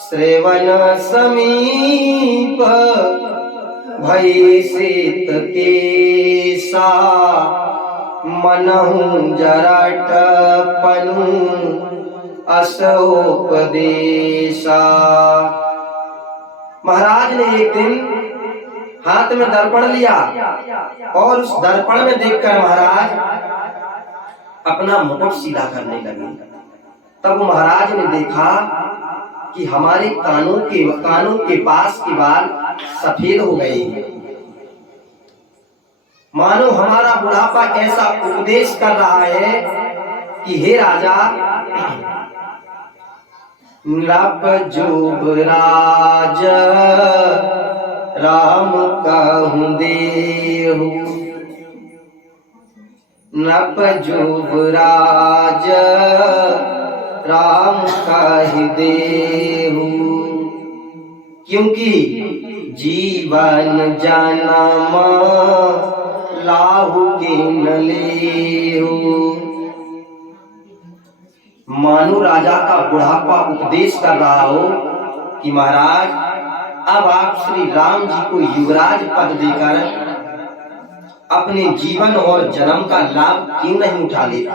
श्रवण समीप भये शीत केसा, मनहु जरठ पनु असोपदेशा। महाराज ने एक दिन हाथ में दर्पण लिया और उस दर्पण में देखकर महाराज अपना मुकुट सीधा करने लगे। तब महाराज ने देखा कि हमारे कानों के पास के बाल सफेद हो गए हैं। मानो हमारा बुढ़ापा ऐसा उपदेश कर रहा है कि हे राजा, नृप जुबराज राम कहूँ देहु, नृप जुबराज राम कह देहु। क्योंकि जीवन जन्म लाहु के न लेहु। मानो राजा का बुढ़ापा उपदेश कर रहा हो कि महाराज, अब आप श्री राम जी को युवराज पद देकर अपने जीवन और जन्म का लाभ क्यों नहीं उठा लेते?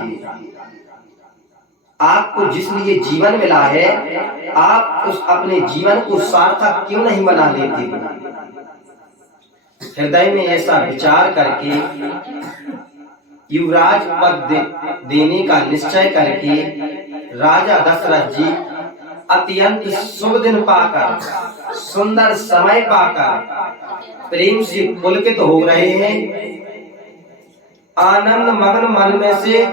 आपको जिस लिए जीवन मिला है, आप उस अपने जीवन को सार्थक क्यों नहीं बना लेते? हृदय में ऐसा विचार करके युवराज पद देने का निश्चय करके राजा दशरथ जी अत्यंत शुभ दिन पाकर, सुंदर समय पाकर प्रेम से पुलकित हो रहे हैं। आनंद मग्न मन में से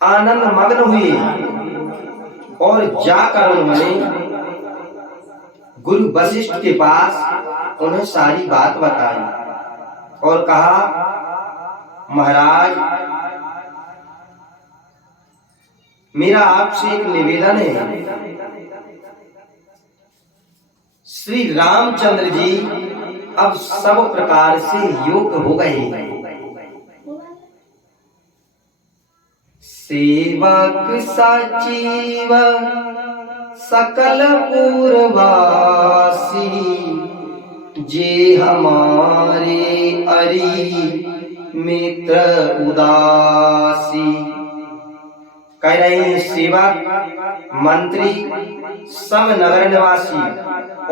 आनंद मग्न हुए और जाकर उन्होंने गुरु वशिष्ठ के पास उन्हें सारी बात बताई और कहा, महाराज, मेरा आपसे एक निवेदन है। श्री रामचंद्र जी अब सब प्रकार से योग्य हो गए हैं। सेवक सचिव सकल पूर्वासी, जे हमारे अरि मित्र उदासी। कह रहे हैं सेवक, मंत्री, सब नगर निवासी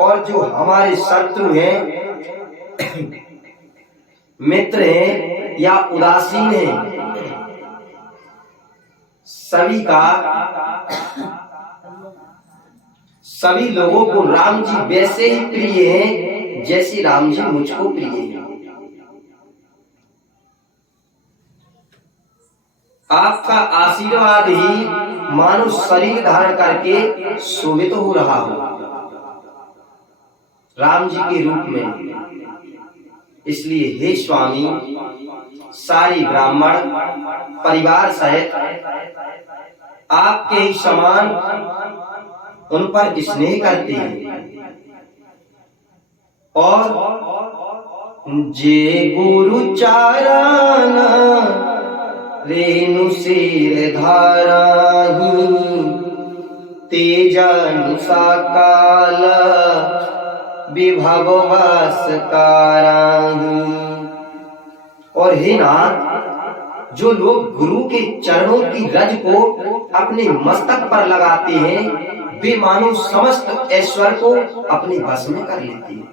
और जो हमारे शत्रु हैं, मित्र हैं या उदासीन हैं, सभी लोगों को राम जी वैसे ही प्रिय हैं जैसे राम जी मुझको प्रिय हैं। आपका आशीर्वाद ही मानो शरीर धारण करके शोभित हो रहा हो राम जी के रूप में। इसलिए हे स्वामी, सारी ब्राह्मण परिवार सहित आपके ही समान उन पर स्नेह करते हैं और जे गुरु चारण रेणु सिर धाराही, तेजनु सकाल विभव वस काराही। और हे नाथ, जो लोग गुरु के चरणों की रज को अपने मस्तक पर लगाते हैं वे मानो समस्त ऐश्वर्य को अपने वश में कर लेते हैं,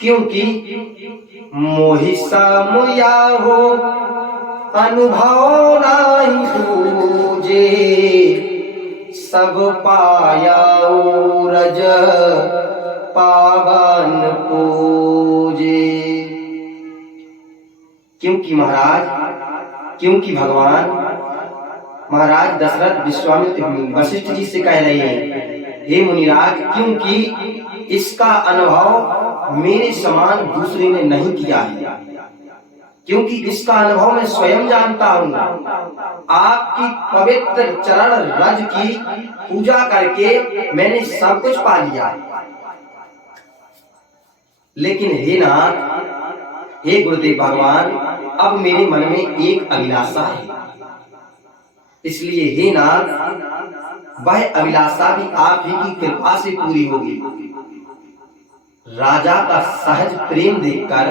क्योंकि मोहि समुया हो अनुभव नाही पूजे, सब पाया रज पावन पूजे। क्योंकि भगवान महाराज दशरथ विश्वामित्र वशिष्ठ जी से कह रहे हैं, हे मुनिराज, क्योंकि इसका अनुभव मेरे समान दूसरे ने नहीं किया है, क्योंकि इसका अनुभव मैं स्वयं जानता हूँ। आपकी पवित्र चरण रज की पूजा करके मैंने सब कुछ पा लिया, लेकिन हे नाथ, हे गुरुदेव भगवान, अब मेरे मन में एक अभिलाषा है, इसलिए हे नाथ, वह अभिलाषा भी आप ही की कृपा से पूरी होगी। राजा का सहज प्रेम देखकर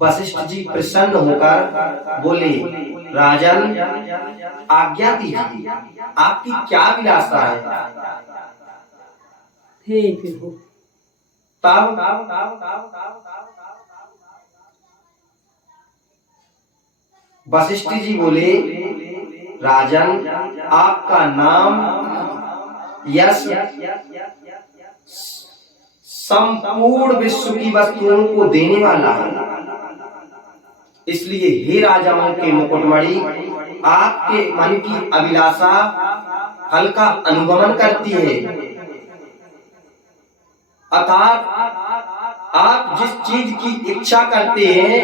वशिष्ठ जी प्रसन्न होकर बोले, राजन, आज्ञा दीजिए, आपकी क्या अभिलाषा है? हे प्रभु। तब वशिष्ठ जी बोले, राजन, आपका नाम यश संपूर्ण विश्व की वस्तुओं को देने वाला है, इसलिए हे राजाओं के मुकुटमणि, आपके मन की अभिलाषा फल का अनुगमन करती है। अर्थात आप जिस चीज की इच्छा करते हैं,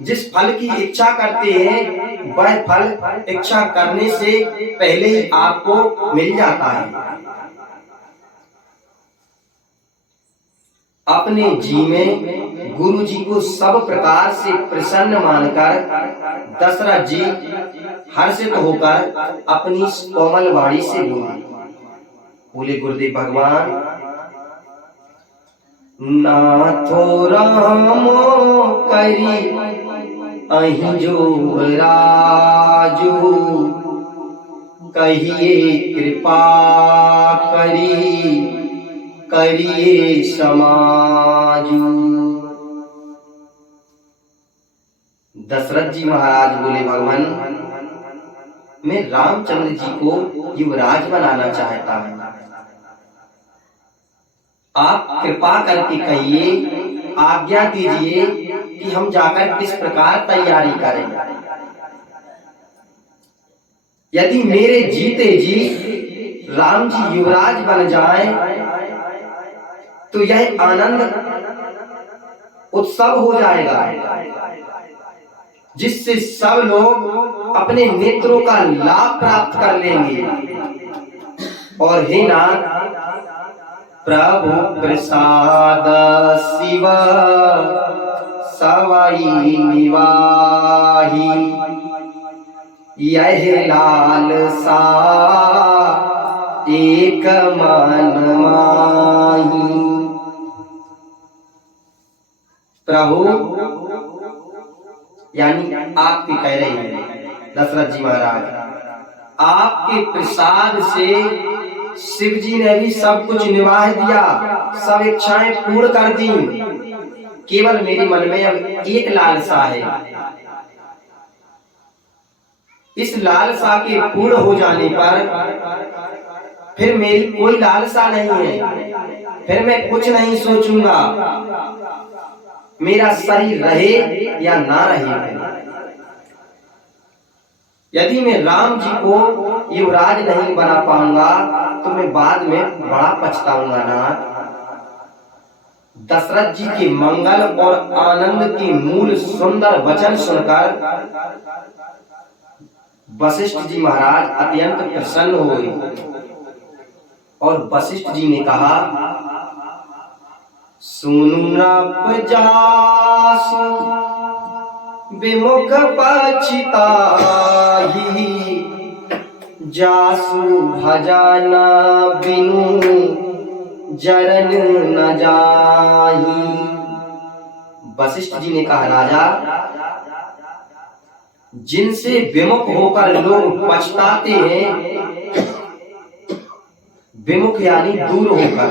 जिस फल की इच्छा करते हैं, वह फल इच्छा करने से पहले ही आपको मिल जाता है। अपने जी में गुरु जी को सब प्रकार से प्रसन्न मानकर दशरथ जी हर्षित होकर अपनी कोमल वाणी से बोले, गुरुदेव भगवान, नाथो रामो करी अहि जो राजू, कहिए कृपा करिए समाजू। दशरथ जी महाराज बोले, भगवान, मैं रामचंद्र जी को युवराज बनाना चाहता हूँ, आप कृपा करके कहिए, आज्ञा दीजिए कि हम जाकर किस प्रकार तैयारी करें। यदि मेरे जीते जी राम जी युवराज बन जाएं, तो यह आनंद उत्सव हो जाएगा, जिससे सब लोग अपने नेत्रों का लाभ प्राप्त कर लेंगे। और हे नाथ, प्रभु प्रसाद शिव सवाई निवाही, यह लालसा एक मन माही। प्रभु यानी आपके कह रहे हैं दशरथ जी महाराज, आपके प्रसाद से शिव जी ने भी सब कुछ निभाह दिया, सब इच्छाएं पूर्ण कर दी। केवल मेरे मन में अब एक लालसा है, इस लालसा के पूर्ण हो जाने पर फिर मेरी कोई लालसा नहीं है, फिर मैं कुछ नहीं सोचूंगा, मेरा शरीर रहे या ना रहे। यदि मैं राम जी को युवराज नहीं बना पाऊंगा तो मैं बाद में बड़ा पछताऊंगा ना। दशरथ जी के मंगल और आनंद के मूल सुंदर वचन सुनकर वशिष्ठ जी महाराज अत्यंत प्रसन्न हुए और वशिष्ठ जी ने कहा, सुनु नृप जासु विमुख पछिताहि, जासु भजन बिनु जरन न जाहि। वशिष्ठ जी ने कहा, राजा, जिनसे विमुख होकर लोग पछताते हैं, विमुख यानी दूर होकर।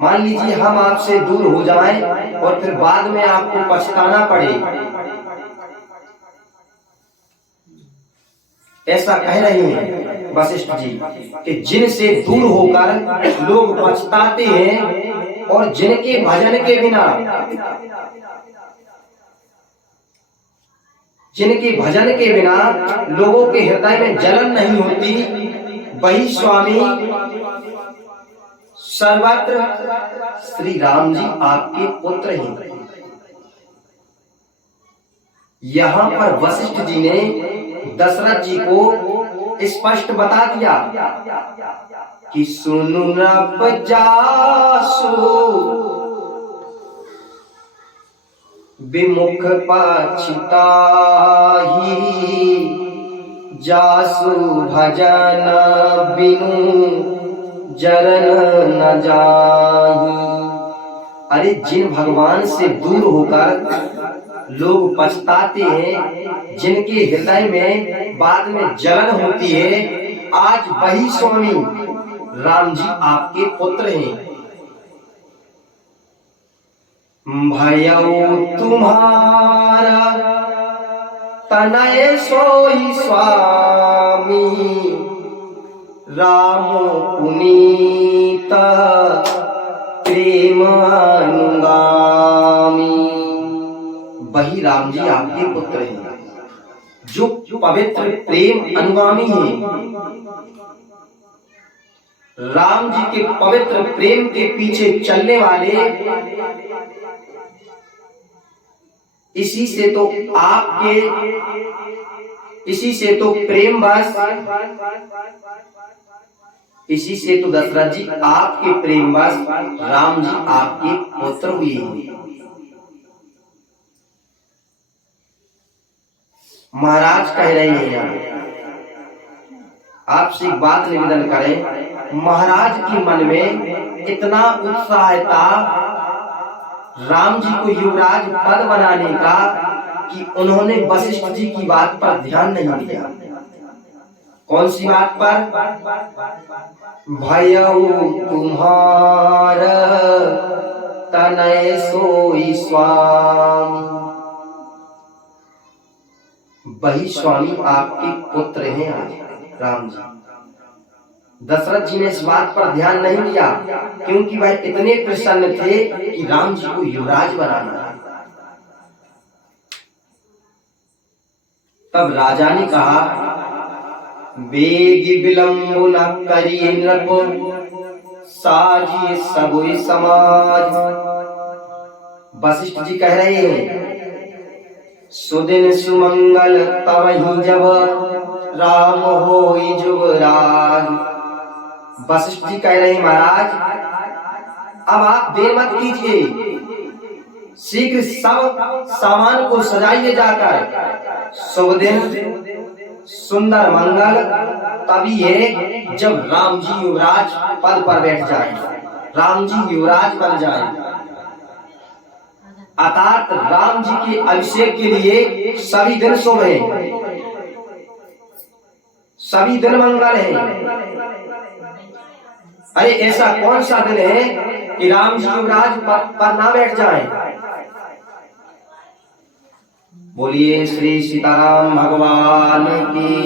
मान लीजिए हम आपसे दूर हो जाएं और फिर बाद में आपको पछताना पड़े, ऐसा कह रहे हैं वशिष्ठ जी कि जिनसे दूर होकर लोग पछताते हैं और जिनके भजन के बिना, जिनके भजन के बिना लोगों के हृदय में जलन नहीं होती, वही स्वामी सर्वत्र श्री राम जी आपके पुत्र हैं। यहाँ पर वशिष्ठ जी ने दशरथ जी को स्पष्ट बता दिया कि सुनु नभ जासु विमुख पछताही, जासु भजन बिनु जरन न जाही। अरे जिन भगवान से दूर होकर लोग पछताते हैं, जिनके हृदय में बाद में जलन होती है, आज वही स्वामी राम जी आपके पुत्र हैं। भयउ तुम्हारा तनय सोई स्वामी, राम पुनीत प्रेम अनुगामी। वही राम जी आपके पुत्र हैं, जो पवित्र प्रेम अनुगामी हैं। राम जी के पवित्र प्रेम के पीछे चलने वाले, इसी से तो आपके, इसी से तो प्रेम बस, इसी से तो दशरथ जी आपके प्रेम बस राम जी आपके पुत्र हुए हैं। महाराज कह रहे हैं, आपसे एक बात निवेदन करें, महाराज के मन में इतना उत्साह था राम जी को युवराज पद बनाने का कि उन्होंने वशिष्ठ जी की बात पर ध्यान नहीं दिया। कौन सी बात पर? भयउ तुम्हार तनय सोई स्वामी, वही स्वामी आपके पुत्र हैं आज राम जी। दशरथ जी ने इस बात पर ध्यान नहीं दिया क्योंकि वह इतने प्रसन्न थे कि राम जी को युवराज बनाना। तब राजा ने कहा, बेगी विलंब न करिए नृप, साजिए सबुई समाज। वशिष्ठ जी कह रहे हैं, सुदिन सुमंगल तवहि जब, राम होई युवराज। वशिष्ठ जी कह रहे हैं, महाराज अब आप देर मत कीजिए, शीघ्र सब सामान को सजाइए जाकर। शुभ दिन, सुंदर मंगल तभी है जब राम जी युवराज पद पर बैठ जाए, राम जी युवराज बन जाए। अर्थात राम जी के अभिषेक के लिए सभी दिन शुभ है, सभी दिन मंगल है। अरे ऐसा कौन सा दिन है कि राम जी युवराज पद पर ना बैठ जाए? बोलिए श्री सीताराम भगवान की।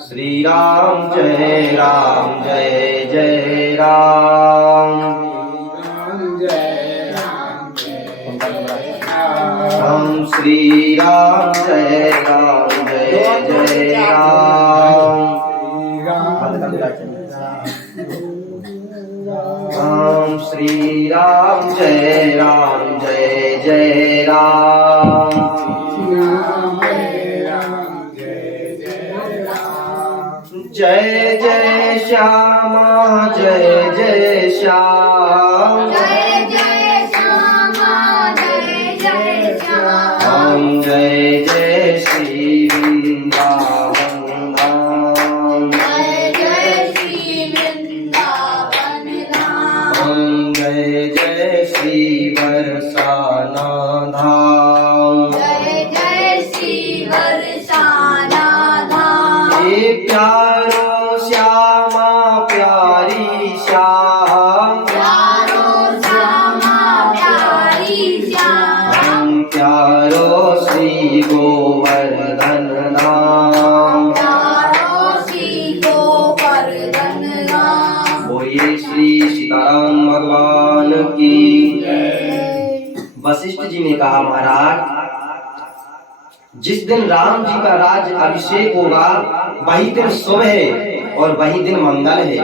श्री राम जय राम, जय जय राम, जय राम जय राम। श्री राम जय राम, जय जय राम, राम। श्री राम जय राम, जय जय राम, जय जय श्यामा, जय जय श्याम, जय जय श्यामा, जय जय श्याम, जय जय श्री वृंदावन धाम, जय जय श्री वृंदावन धाम, जय जय श्री श्री बरसाना धाम, जय जय श्री बरसाना धाम। हे प्यारो श्यामा प्यारी श्याम, प्यारो श्यामा प्यारी श्याम। प्यारो श्री गोवर्धन धाम, प्यारो श्री गोवर्धन धाम। बोलिए श्री सीताराम भगवान की। वशिष्ठ जी ने कहा, महाराज जिस दिन राम जी का राज्य अभिषेक होगा वही दिन शुभ है और वही दिन मंगल है।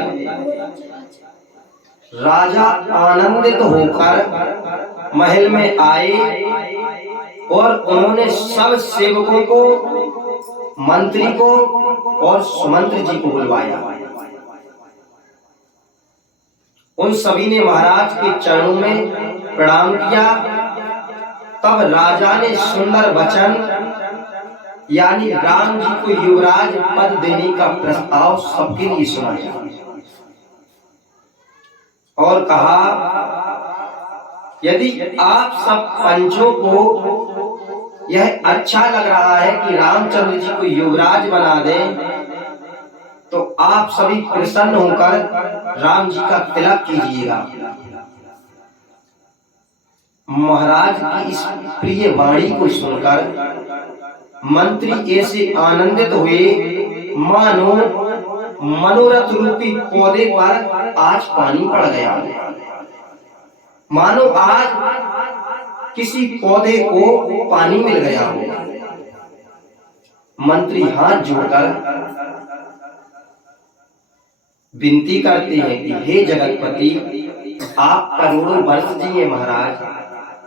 राजा आनंदित होकर महल में आए और उन्होंने सब सेवकों को, मंत्री को और सुमंत्र जी को बुलवाया। उन सभी ने महाराज के चरणों में प्रणाम किया। तब राजा ने सुंदर वचन यानी राम जी को युवराज पद देने का प्रस्ताव सबके लिए सुनाया और कहा, यदि आप सब पंचों को यह अच्छा लग रहा है कि रामचंद्र जी को युवराज बना दें, तो आप सभी प्रसन्न होकर राम जी का तिलक कीजिएगा। महाराज की इस प्रिय वाणी को सुनकर मंत्री ऐसे आनंदित हुए मानो मनोरथ रूपी पौधे पर आज पानी पड़ गया, मानो आज किसी पौधे को पानी मिल गया हो। मंत्री हाथ जोड़कर विनती करते हैं कि हे जगतपति, आप करोड़ों वर्ष जिए महाराज,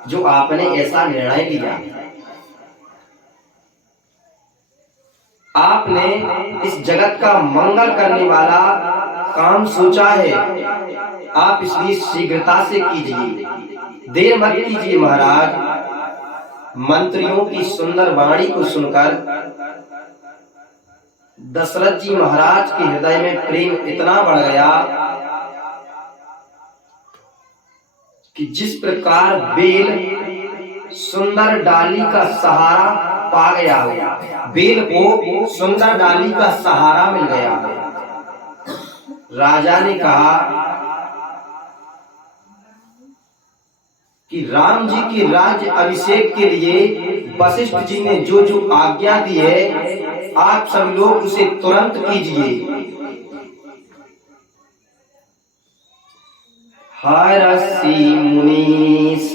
जो आपने ऐसा निर्णय लिया। आपने इस जगत का मंगल करने वाला काम सोचा है, आप इसलिए शीघ्रता से कीजिए, देर मत कीजिए महाराज। मंत्रियों की सुंदर वाणी को सुनकर दशरथ जी महाराज के हृदय में प्रेम इतना बढ़ गया कि जिस प्रकार बेल सुंदर डाली का सहारा पा गया हो, बेल को सुंदर डाली का सहारा मिल गया। राजा ने कहा कि राम जी के राज्य अभिषेक के लिए वशिष्ठ जी ने जो जो आज्ञा दी है, आप सब लोग उसे तुरंत कीजिए। हरसि मुनीस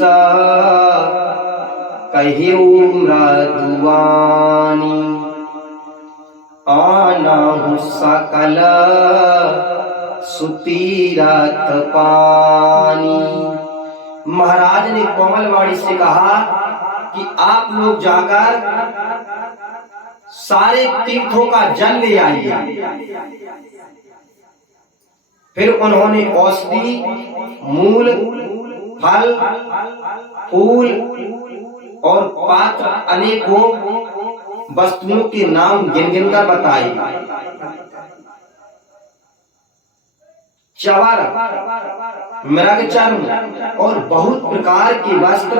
कहिउ मृदुवानी, आनहु सकल सुतीरथ पानी। महाराज ने कोमलवाणी से कहा कि आप लोग जाकर सारे तीर्थों का जल ले आइए। फिर उन्होंने औषधि, मूल, फल, फूल और पात्र अनेकों वस्तुओं के नाम गिन गिन कर बताए। चवर, मृग चर्म और बहुत प्रकार के वस्त्र,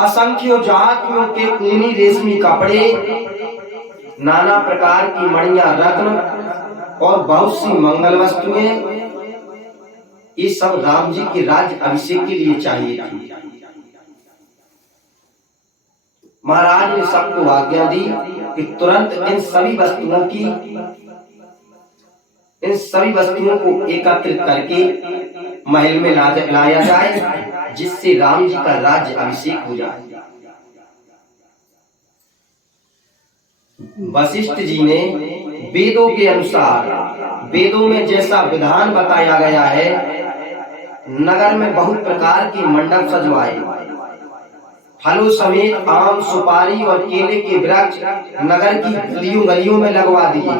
असंख्य जातियों के ऊनी रेशमी कपड़े, नाना प्रकार की मणियां, रत्न और बहुत सी मंगल वस्तुएं, ये सब राम जी के राज्य अभिषेक के लिए चाहिए थी। महाराज ने सबको आज्ञा दी कि तुरंत इन सभी वस्तुओं को एकत्रित करके महल में लाया जाए, जिससे राम जी का राज्य अभिषेक हो जाए। वशिष्ठ जी ने वेदों के अनुसार, वेदों में जैसा विधान बताया गया है, नगर में बहुत प्रकार के मंडप सजवाए। फलों समेत आम, सुपारी और केले के वृक्ष नगर की गलियों गलियों में लगवा दिए।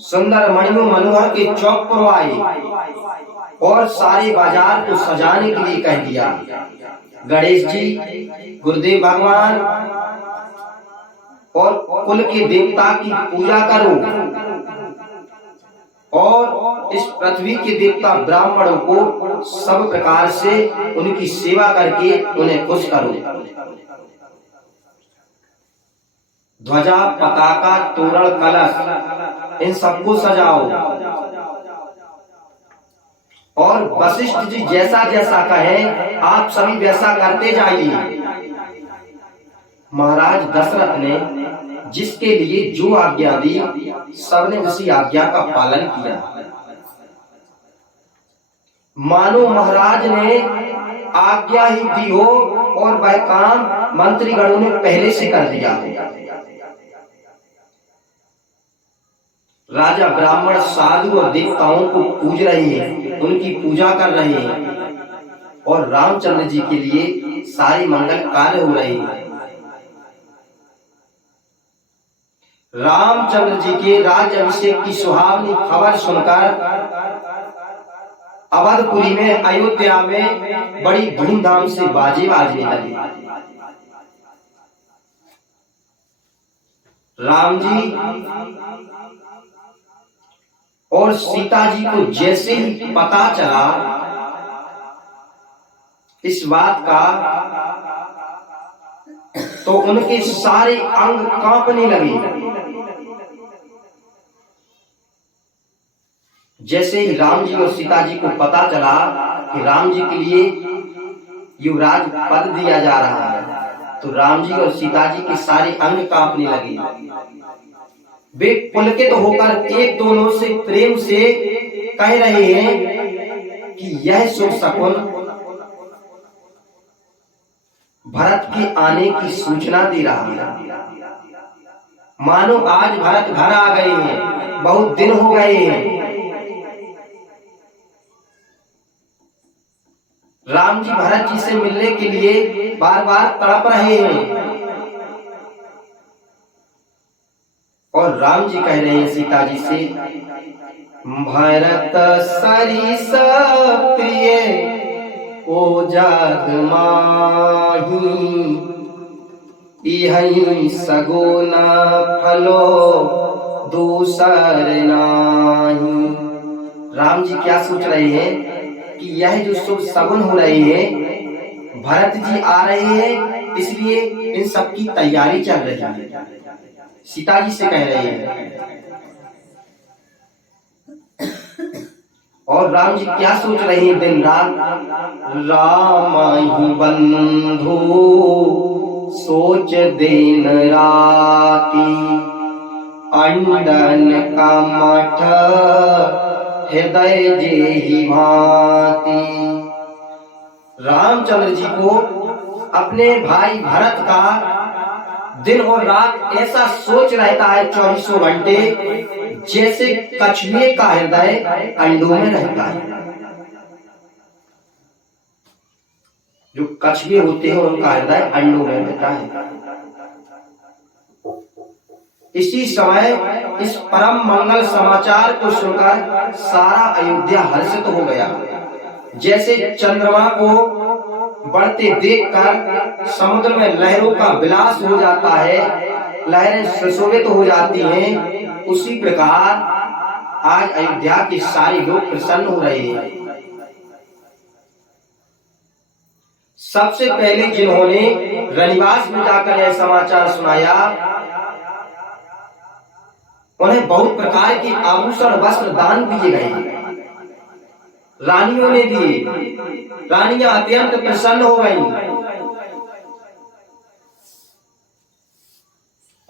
सुंदर मणियों मनोहर के चौक पुरवाए और सारे बाजार को सजाने के लिए कह दिया। गणेश जी, गुरुदेव भगवान और कुल के देवता की पूजा करो और इस पृथ्वी के देवता ब्राह्मणों को सब प्रकार से उनकी सेवा करके उन्हें खुश करो। ध्वजा, पताका, तोरण, कलश इन सबको सजाओ और वशिष्ठ जी जैसा जैसा कहें आप सभी वैसा करते जाइए। महाराज दशरथ ने जिसके लिए जो आज्ञा दी सबने उसी आज्ञा का पालन किया। मानो महाराज ने आज्ञा ही दी हो और वह काम मंत्रीगणों ने पहले से कर दिया। राजा ब्राह्मण साधु और देवताओं को पूज रहे हैं, उनकी पूजा कर रहे हैं और रामचंद्र जी के लिए सारे मंगल कार्य हो रहे हैं। रामचंद्र जी के राज्याभिषेक की सुहावनी खबर सुनकर अवधपुरी में, अयोध्या में बड़ी धूमधाम से बाजे बाजने लगे। राम जी और सीता जी को जैसे ही पता चला इस बात का, तो उनके सारे अंग कांपने लगे। जैसे ही राम जी और सीता जी को पता चला कि राम जी के लिए युवराज पद दिया जा रहा है, तो राम जी और सीता जी के सारे अंग कांपने लगे। वे पुलकित होकर एक दोनों से प्रेम से कह रहे हैं कि यह शुभ शकुन भरत के आने की सूचना दे रहा है। मानो आज भरत घर आ गए हैं, बहुत दिन हो गए हैं। राम जी भरत जी से मिलने के लिए बार बार तड़प रहे हैं और राम जी कह रहे हैं सीता जी से, भरत सरिस प्रिय ओ जग माही, इहई सगुन फलो दूसर नाही। राम जी क्या सोच रहे हैं कि यह जो शुभ सगुन हो रहे हैं, भरत जी आ रहे हैं, इसलिए इन सब की तैयारी चल रही है। सीता जी से कह रहे हैं और राम जी क्या सोच रहे हैं दिन रात, राम ही बंधु सोच दिन राती, अंडन का मठ हृदय जेहि भांति। रामचंद्र जी को अपने भाई भरत का दिन और रात ऐसा सोच रहता है 24 घंटे, जैसे कछुए का हृदय अंडों में रहता है। जो कछुए होते हैं उनका हृदय अंडों में रहता है। इसी समय इस परम मंगल समाचार को सुनकर सारा अयोध्या हर्षित हो गया। जैसे चंद्रमा को बढ़ते देखकर समुद्र में लहरों का विलास हो जाता है, लहरें सुशोभित हो जाती हैं, उसी प्रकार आज अयोध्या के सारे लोग प्रसन्न हो रहे हैं। सबसे पहले जिन्होंने रनिवास में जाकर यह समाचार सुनाया, उन्हें बहुत प्रकार के आभूषण वस्त्र दान दिए गए। रानियों ने दिए, रानियां अत्यंत प्रसन्न हो गईं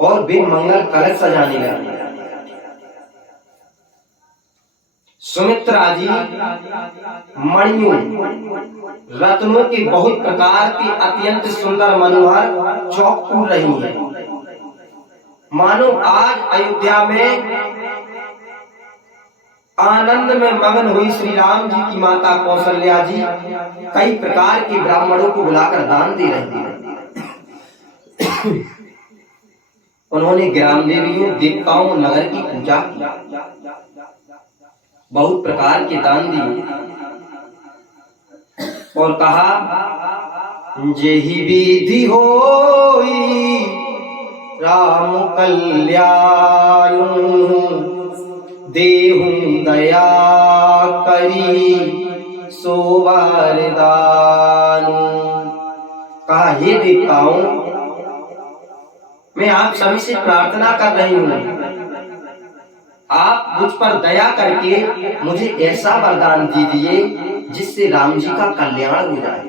और वे मंगल कलश सजाने लगी। सुमित्रा जी मणियों, रत्नों के बहुत प्रकार के अत्यंत सुंदर मनोहर चौक पूर रही हैं। मानो आज अयोध्या में आनंद में मगन हुई श्री राम जी की माता कौशल्या जी कई प्रकार के ब्राह्मणों को बुलाकर दान दे रही हैं। उन्होंने ग्राम देवियों, देवताओं, नगर की पूजा की, बहुत प्रकार के दान दिए और कहा, जेहि विधि होई राम कल्याण, देहूं दया करी सो वरदानु। कहा, हे देवताओं, मैं आप सभी से प्रार्थना कर रही हूं, आप मुझ पर दया करके मुझे ऐसा वरदान दीजिए जिससे राम जी का कल्याण हो जाए।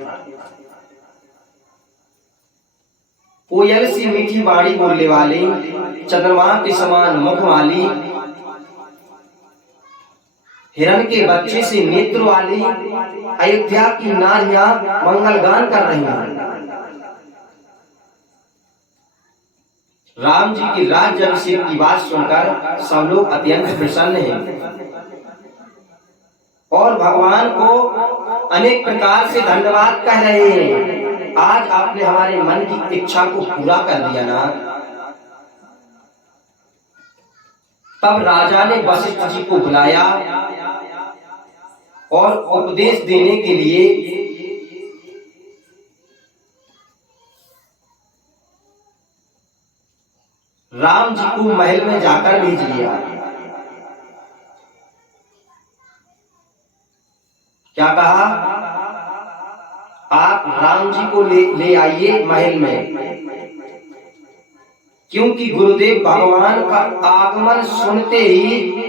कोयल सी मीठी वाणी बोलने वाली, चंद्रमा के समान मुख वाली, हिरण के बच्चे से नेत्र वाली अयोध्या की नारियां मंगल गान कर रही हैं। राम जी की राज्य अभिषेक की बात सुनकर सब लोग अत्यंत प्रसन्न हैं और भगवान को अनेक प्रकार से धन्यवाद कह रहे हैं। आज आपने हमारे मन की इच्छा को पूरा कर दिया ना। तब राजा ने वशिष्ठ जी को बुलाया और उपदेश देने के लिए राम जी को महल में जाकर भेज लिया। क्या कहा, आप राम जी को ले आइए महल में, क्योंकि गुरुदेव भगवान का आगमन सुनते ही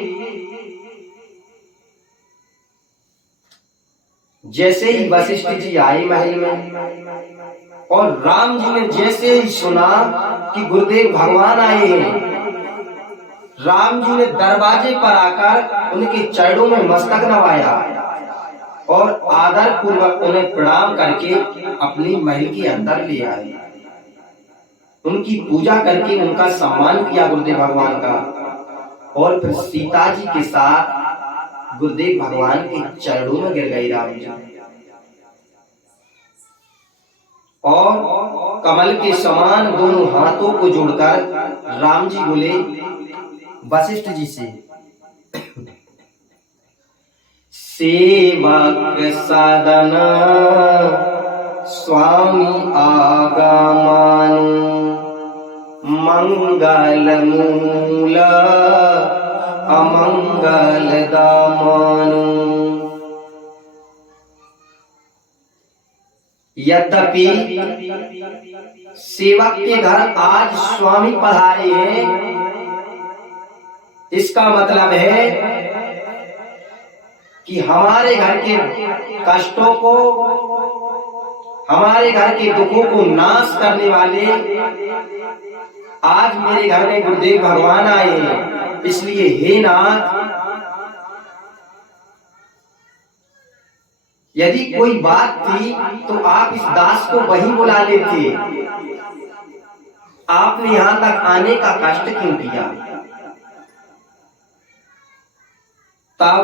जैसे ही वशिष्ठ जी आए महल में और राम जी ने जैसे ही सुना कि गुरुदेव भगवान आए हैं, राम जी ने दरवाजे पर आकर उनके चरणों में मस्तक नवाया और आदर पूर्वक उन्हें प्रणाम करके अपनी महल के अंदर ले आए। उनकी पूजा करके उनका सम्मान किया गुरुदेव भगवान का, और फिर सीता जी के साथ गुरुदेव भगवान के चरणों में गिर गई राम जी और कमल के समान दोनों हाथों को जोड़कर राम जी बोले वशिष्ठ जी से, सेवक सदन स्वामी आगमनु मंगल मूल अमंगल दमनु। यद्यपि सेवक के घर आज स्वामी पधारे हैं, इसका मतलब है कि हमारे घर के कष्टों को, हमारे घर के दुखों को नाश करने वाले आज मेरे घर में गुरुदेव भगवान आए हैं। इसलिए हे नाथ, यदि कोई बात थी तो आप इस दास को वहीं बुला लेते, आपने यहां तक आने का कष्ट क्यों किया? तब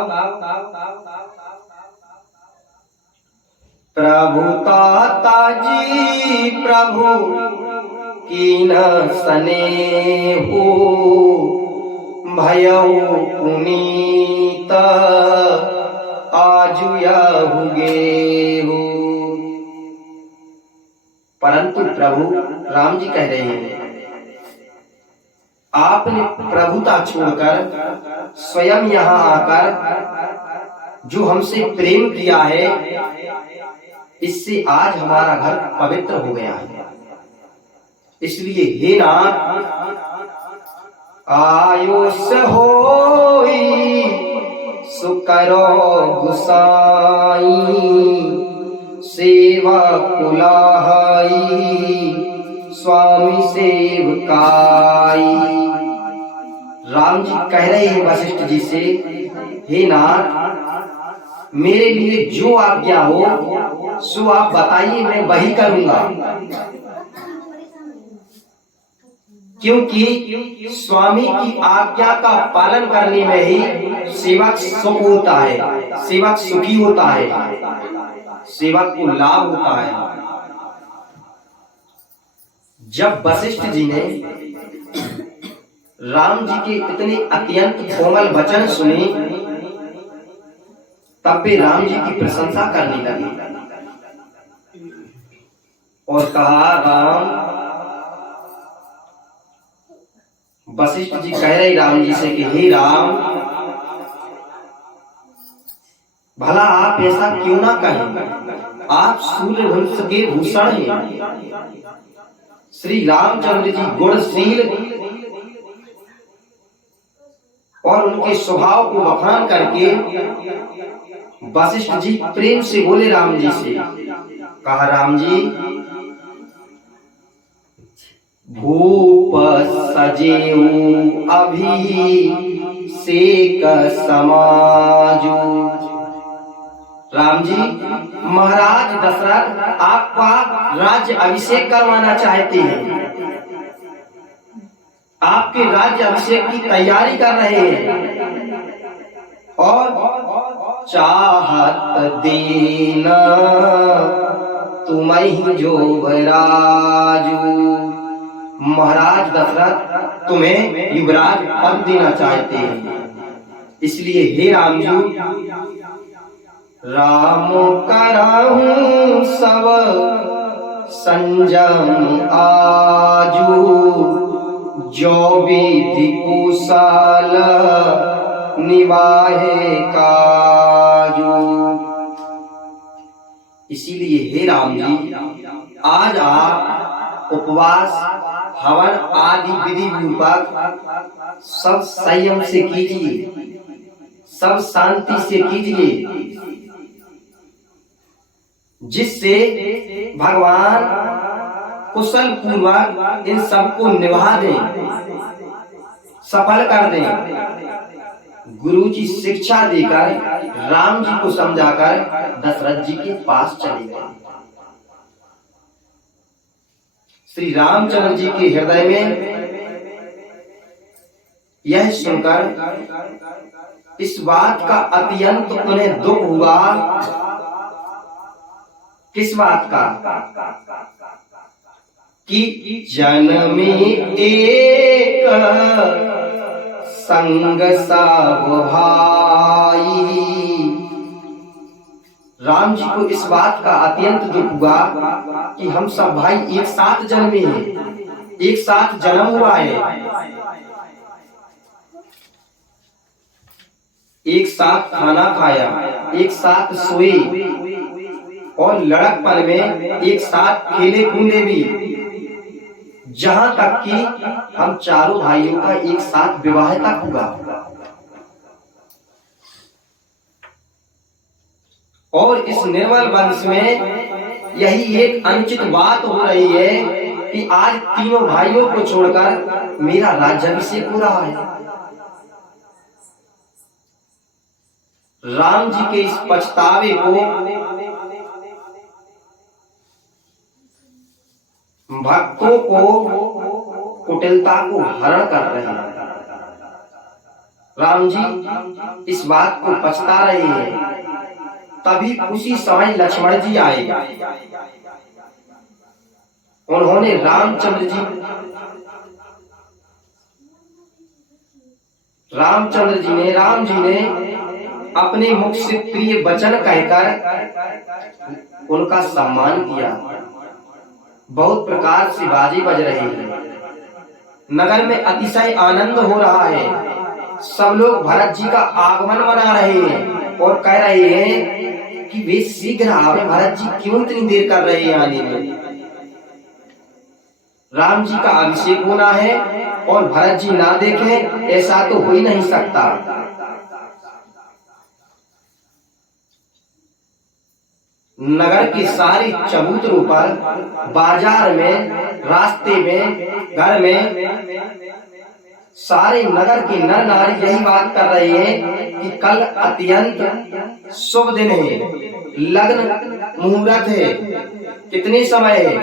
प्रभु ताता जी प्रभु कीन स्नेहु भयउ पुनीत आजुयाहु गेहु। परंतु प्रभु राम जी कह रहे हैं, आपने प्रभुता छोड़कर स्वयं यहाँ आकर जो हमसे प्रेम किया है, इससे आज हमारा घर पवित्र हो गया है। इसलिए हे नाथ, आयुष होई सुकरो गुसाई सेवा कुलाहाई स्वामी सेवकाई। राम जी कह रहे हैं वशिष्ठ जी से, हे नाथ, मेरे लिए जो आज्ञा हो सो आप बताइए, मैं वही करूंगा, क्योंकि स्वामी की आज्ञा का पालन करने में ही सेवक सुख होता है, सेवक सुखी होता है, सेवक को लाभ होता है। जब वशिष्ठ जी ने राम जी के इतने अत्यंत कोमल वचन सुने, तब वे राम जी की प्रशंसा करने लगे और कहा, राम, वशिष्ठ जी कह रहे राम जी से कि हे राम, भला आप ऐसा क्यों ना कहें, आप सूर्य वंश के भूषण हैं। श्री रामचंद्र जी गुणशील और उनके स्वभाव को बखान करके वशिष्ठ जी प्रेम से बोले राम जी से, कहा राम जी, भूप सजेऊ अभिषेक समाजू। राम जी, महाराज दशरथ आपका राज्य अभिषेक करवाना चाहते हैं, आपके राज्य अभिषेक की तैयारी कर रहे हैं और चाहत देना तुम्हें जो राजू। महाराज दशरथ तुम्हें युवराज पद देना चाहते हैं, इसलिए हे राम जी, राम कराहूं सब संजम आजू, जो विधि कुशल निवाहे काजू। इसीलिए हे राम जी, आज आप उपवास, हवन आदि विधि पूर्वक सब संयम से कीजिए, सब शांति से कीजिए, जिससे भगवान कुशल पूर्वक इन सबको निभा दें, सफल कर दें। गुरु जी शिक्षा देकर राम जी को समझाकर दशरथ जी के पास चले गए। श्री रामचंद्र जी के हृदय में यह सुनकर इस बात का अत्यंत उन्हें दुख हुआ। किस बात का? कि जन्मे एक संग सब भाई। राम जी को इस बात का अत्यंत दुख हुआ कि हम सब भाई एक साथ जन्मे हैं, एक साथ जन्म हुआ है, एक साथ खाना खाया, एक साथ सोए और लड़कपन में एक साथ खेले कूदे भी, जहां तक कि हम चारों भाइयों का एक साथ विवाह तक हुआ। और इस निर्मल वंश में यही एक अनुचित बात हो रही है कि आज तीनों भाइयों को छोड़कर मेरा राज्याभिषेक हो रहा है। राम जी के इस पछतावे को भक्तों को कुटिलता को हरण कर रहे हैं। राम जी इस बात को पछता रहे हैं। तभी उसी समय लक्ष्मण जी आए। उन्होंने रामचंद्र जी ने अपने मुख से प्रिय वचन कहकर उनका सम्मान किया। बहुत प्रकार से बाजे बज रहे हैं, नगर में अतिशय आनंद हो रहा है। सब लोग भरत जी का आगमन मना रहे हैं और कह रहे हैं कि वे शीघ्र आवे। भरत जी क्यों इतनी देर कर रहे हैं आने में? राम जी का अभिषेक होना है और भरत जी ना देखें, ऐसा तो हो ही नहीं सकता। नगर के सारे चबूतरों पर, बाजार में, रास्ते में, घर में सारे नगर के नर नारी यही बात कर रहे हैं कि कल अत्यंत शुभ दिन है, लग्न मुहूर्त है। कितने समय है,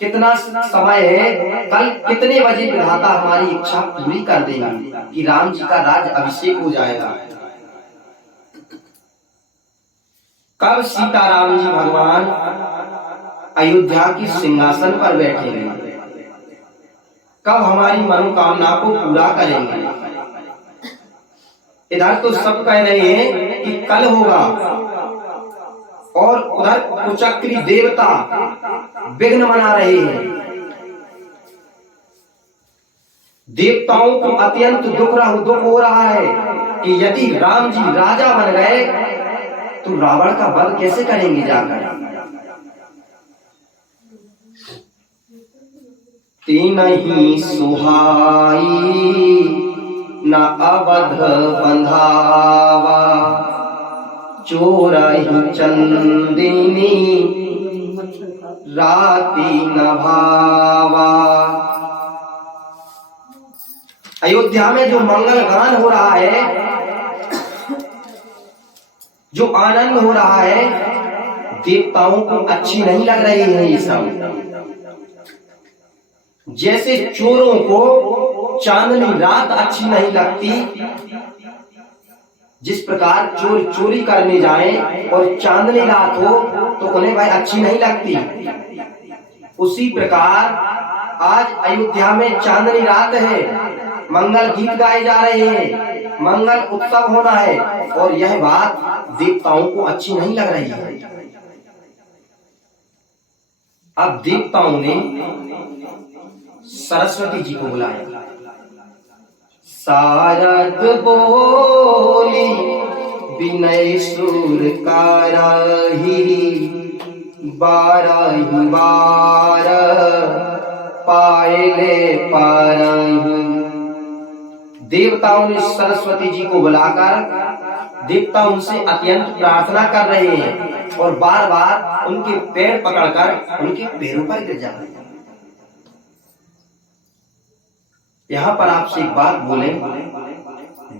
कितना समय है, कल कितने बजे विधाता हमारी इच्छा पूरी कर देंगे कि राम जी का राज अभिषेक हो जाएगा। कब सीताराम जी भगवान अयोध्या की सिंहासन पर बैठेंगे, कब हमारी मनोकामना को पूरा करेंगे। इधर तो सब कह रहे हैं कि कल होगा और उधर कुचक्री देवता विघ्न मना रहे हैं। देवताओं को अत्यंत दुख हो रहा है कि यदि राम जी राजा बन गए तो रावण का वध कैसे करेंगे जाकर। तीनहि सुहाई न अवध बंधावा, चोरहि चंदिनी राति न भावा। अयोध्या में जो मंगल गान हो रहा है, जो आनंद हो रहा है, देवताओं को अच्छी नहीं लग रही है ये सब। जैसे चोरों को चांदनी रात अच्छी नहीं लगती, जिस प्रकार चोर चोरी करने जाएं और चांदनी रात हो तो उन्हें भाई अच्छी नहीं लगती, उसी प्रकार आज अयोध्या में चांदनी रात है, मंगल गीत गाए जा रहे हैं, मंगल उत्सव होना है, और यह बात देवताओं को अच्छी नहीं लग रही है। अब देवताओं ने सरस्वती जी को बुलाया। सारद बोली विनय सुर कारहि, बारहि बार पायले पारहि। देवताओं ने सरस्वती जी को बुलाकर देवता उनसे अत्यंत प्रार्थना कर रहे हैं और बार बार उनके पैर पकड़कर उनके पैरों पर गिर जा रहे हैं। यहाँ पर आपसे एक बात बोले,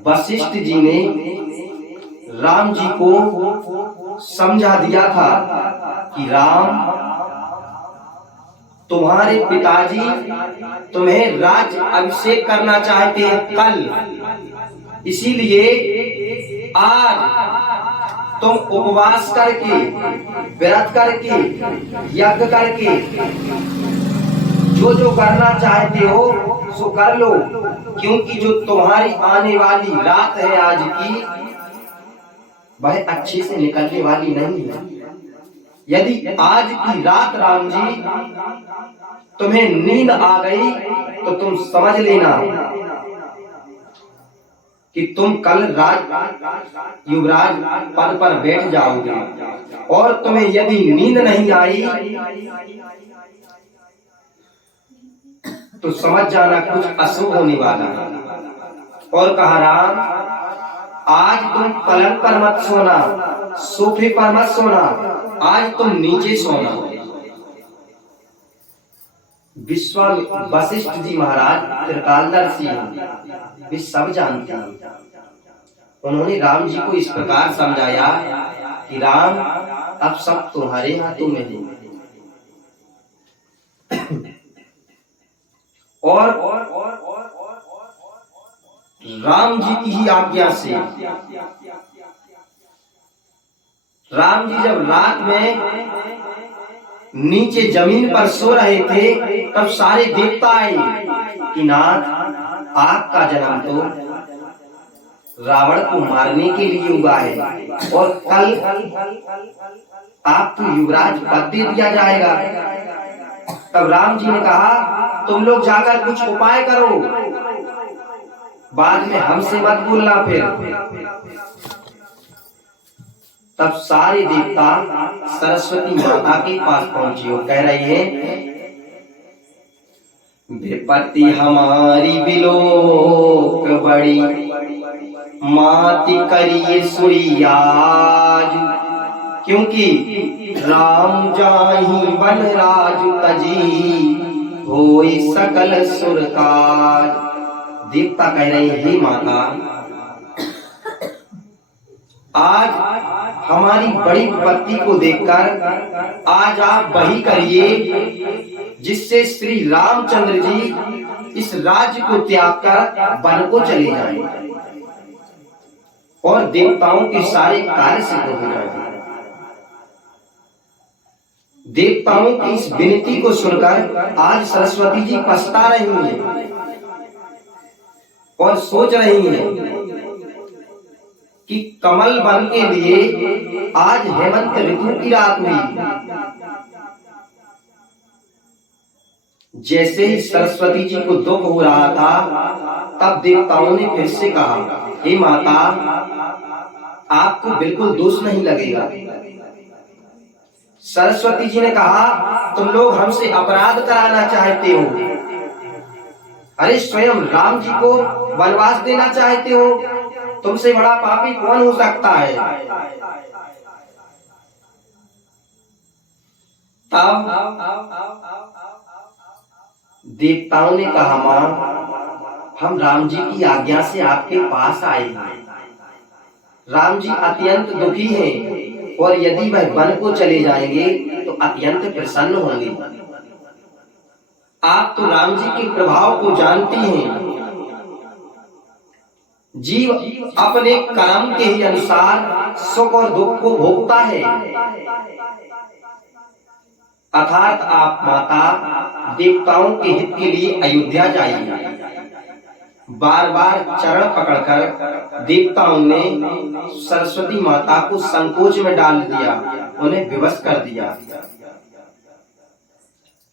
वशिष्ठ जी ने राम जी को समझा दिया था कि राम, तुम्हारे पिताजी तुम्हें राज्य अभिषेक करना चाहते हैं कल, इसीलिए आज तुम उपवास करके, व्रत करके, यज्ञ करके जो जो करना चाहते हो सो कर लो, क्योंकि जो तुम्हारी आने वाली रात है आज की, वह अच्छे से निकलने वाली नहीं है। यदि आज की रात राम जी तुम्हें नींद आ गई तो तुम समझ लेना कि तुम कल युवराज पद पर बैठ जाओगे, और तुम्हें यदि नींद नहीं आई तो समझ जाना कुछ अशुभ होने वाला है। और कहा राम, आज तुम पलंग पर मत सोना, सोफे पर मत सोना, आज तुम नीचे सोना। वशिष्ठ जी महाराज त्रिकालदर्शी हैं, वे सब जानते हैं। उन्होंने राम जी को इस प्रकार समझाया कि राम, अब सब तुम्हारे हाथों में है, और राम जी की ही आज्ञा से राम जी जब रात में नीचे जमीन पर सो रहे थे, तब सारे देवता आए कि नाथ, आपका जन्म तो रावण को मारने के लिए हुआ है, और कल आपको युवराज पद दे दिया जाएगा। तब राम जी ने कहा, तुम लोग जाकर कुछ उपाय करो, बाद में हमसे मत बोलना फिर। तब सारे देवता सरस्वती माता के पास पहुंचे और कह रही है, विपत्ति हमारी बिलोक बड़ी, माति करिए सुरियाज, क्योंकि राम जाहि वन राज तजी, होई सकल सुरकाज। देवता कह रहे, हे माता, आज हमारी बड़ी विपत्ति को देखकर आज आप वही करिए जिससे श्री रामचंद्र जी इस राज्य को त्याग कर वन को चले जाएं और देवताओं के सारे कार्य सिद्ध हो जाएंगे। देवताओं की इस विनती को सुनकर आज सरस्वती जी पछता रही हैं और सोच रही हैं कि कमल वन के लिए आज हेमंत ऋतु की रात हुई। जैसे ही सरस्वती जी को दुख हो रहा था, तब देवताओं ने फिर से कहा, हे माता, आपको बिल्कुल दोष नहीं लगेगा। सरस्वती जी ने कहा, तुम लोग हमसे अपराध कराना चाहते हो। अरे स्वयं राम जी को वनवास देना चाहते हो, तुमसे बड़ा पापी कौन हो सकता है। तब देवताओं ने कहा, मां, हम राम जी की आज्ञा से आपके पास आए हैं। राम जी अत्यंत दुखी हैं और यदि वह वन को चले जाएंगे तो अत्यंत प्रसन्न होंगे। आप तो राम जी के प्रभाव को जानती हैं। जीव अपने कर्म के ही अनुसार सुख और दुख को भोगता है। अर्थात आप माता देवताओं के हित के लिए अयोध्या जाइए। बार बार चरण पकड़कर देवताओं ने सरस्वती माता को संकोच में डाल दिया, उन्हें विवश कर दिया।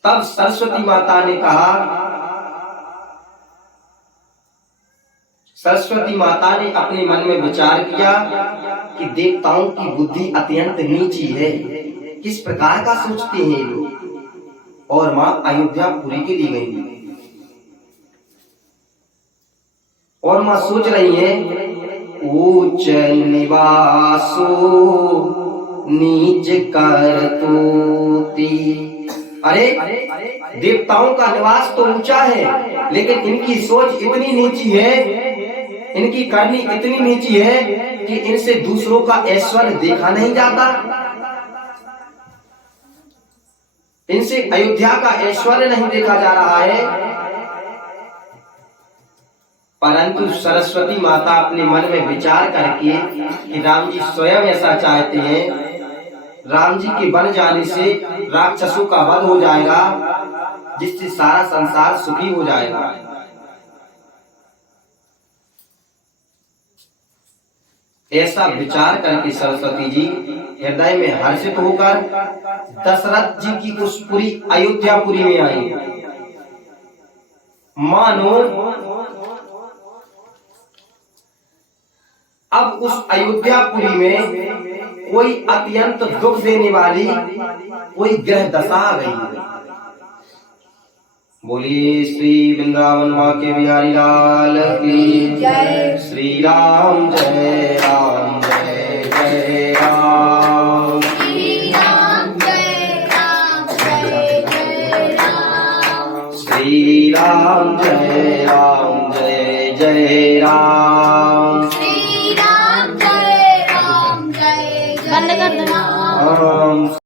तब सरस्वती माता ने कहा, सरस्वती माता ने अपने मन में विचार किया कि देवताओं की बुद्धि अत्यंत नीची है, किस प्रकार का सोचते हैं ये लोग। और मां अयोध्यापुरी के लिए गई और मां सोच रही है, ऊंच निवासो नीच करतूती। अरे देवताओं का निवास तो ऊंचा है, लेकिन इनकी सोच इतनी नीची है, इनकी करनी इतनी नीची है कि इनसे दूसरों का ऐश्वर्य देखा नहीं जाता, इनसे अयोध्या का ऐश्वर्य नहीं देखा जा रहा है। परंतु सरस्वती माता अपने मन में विचार करके कि राम जी स्वयं ऐसा चाहते हैं, राम जी के बन जाने से राक्षसों का वध हो जाएगा, जिससे सारा संसार सुखी हो जाएगा। ऐसा विचार करके सरस्वती जी हृदय में हर्षित होकर दशरथ जी की उस पूरी अयोध्यापुरी में आई। मानो अब उस अयोध्यापुरी में कोई अत्यंत दुख देने वाली कोई ग्रह दशा आ गई है। बोलिए श्री वृंदावन के बिहारी लाल की जय। श्री राम जय राम जय जय राम। श्री राम जय राम जय जय राम। श्री राम जय राम जय जय राम। श्री राम जय राम जय जय राम।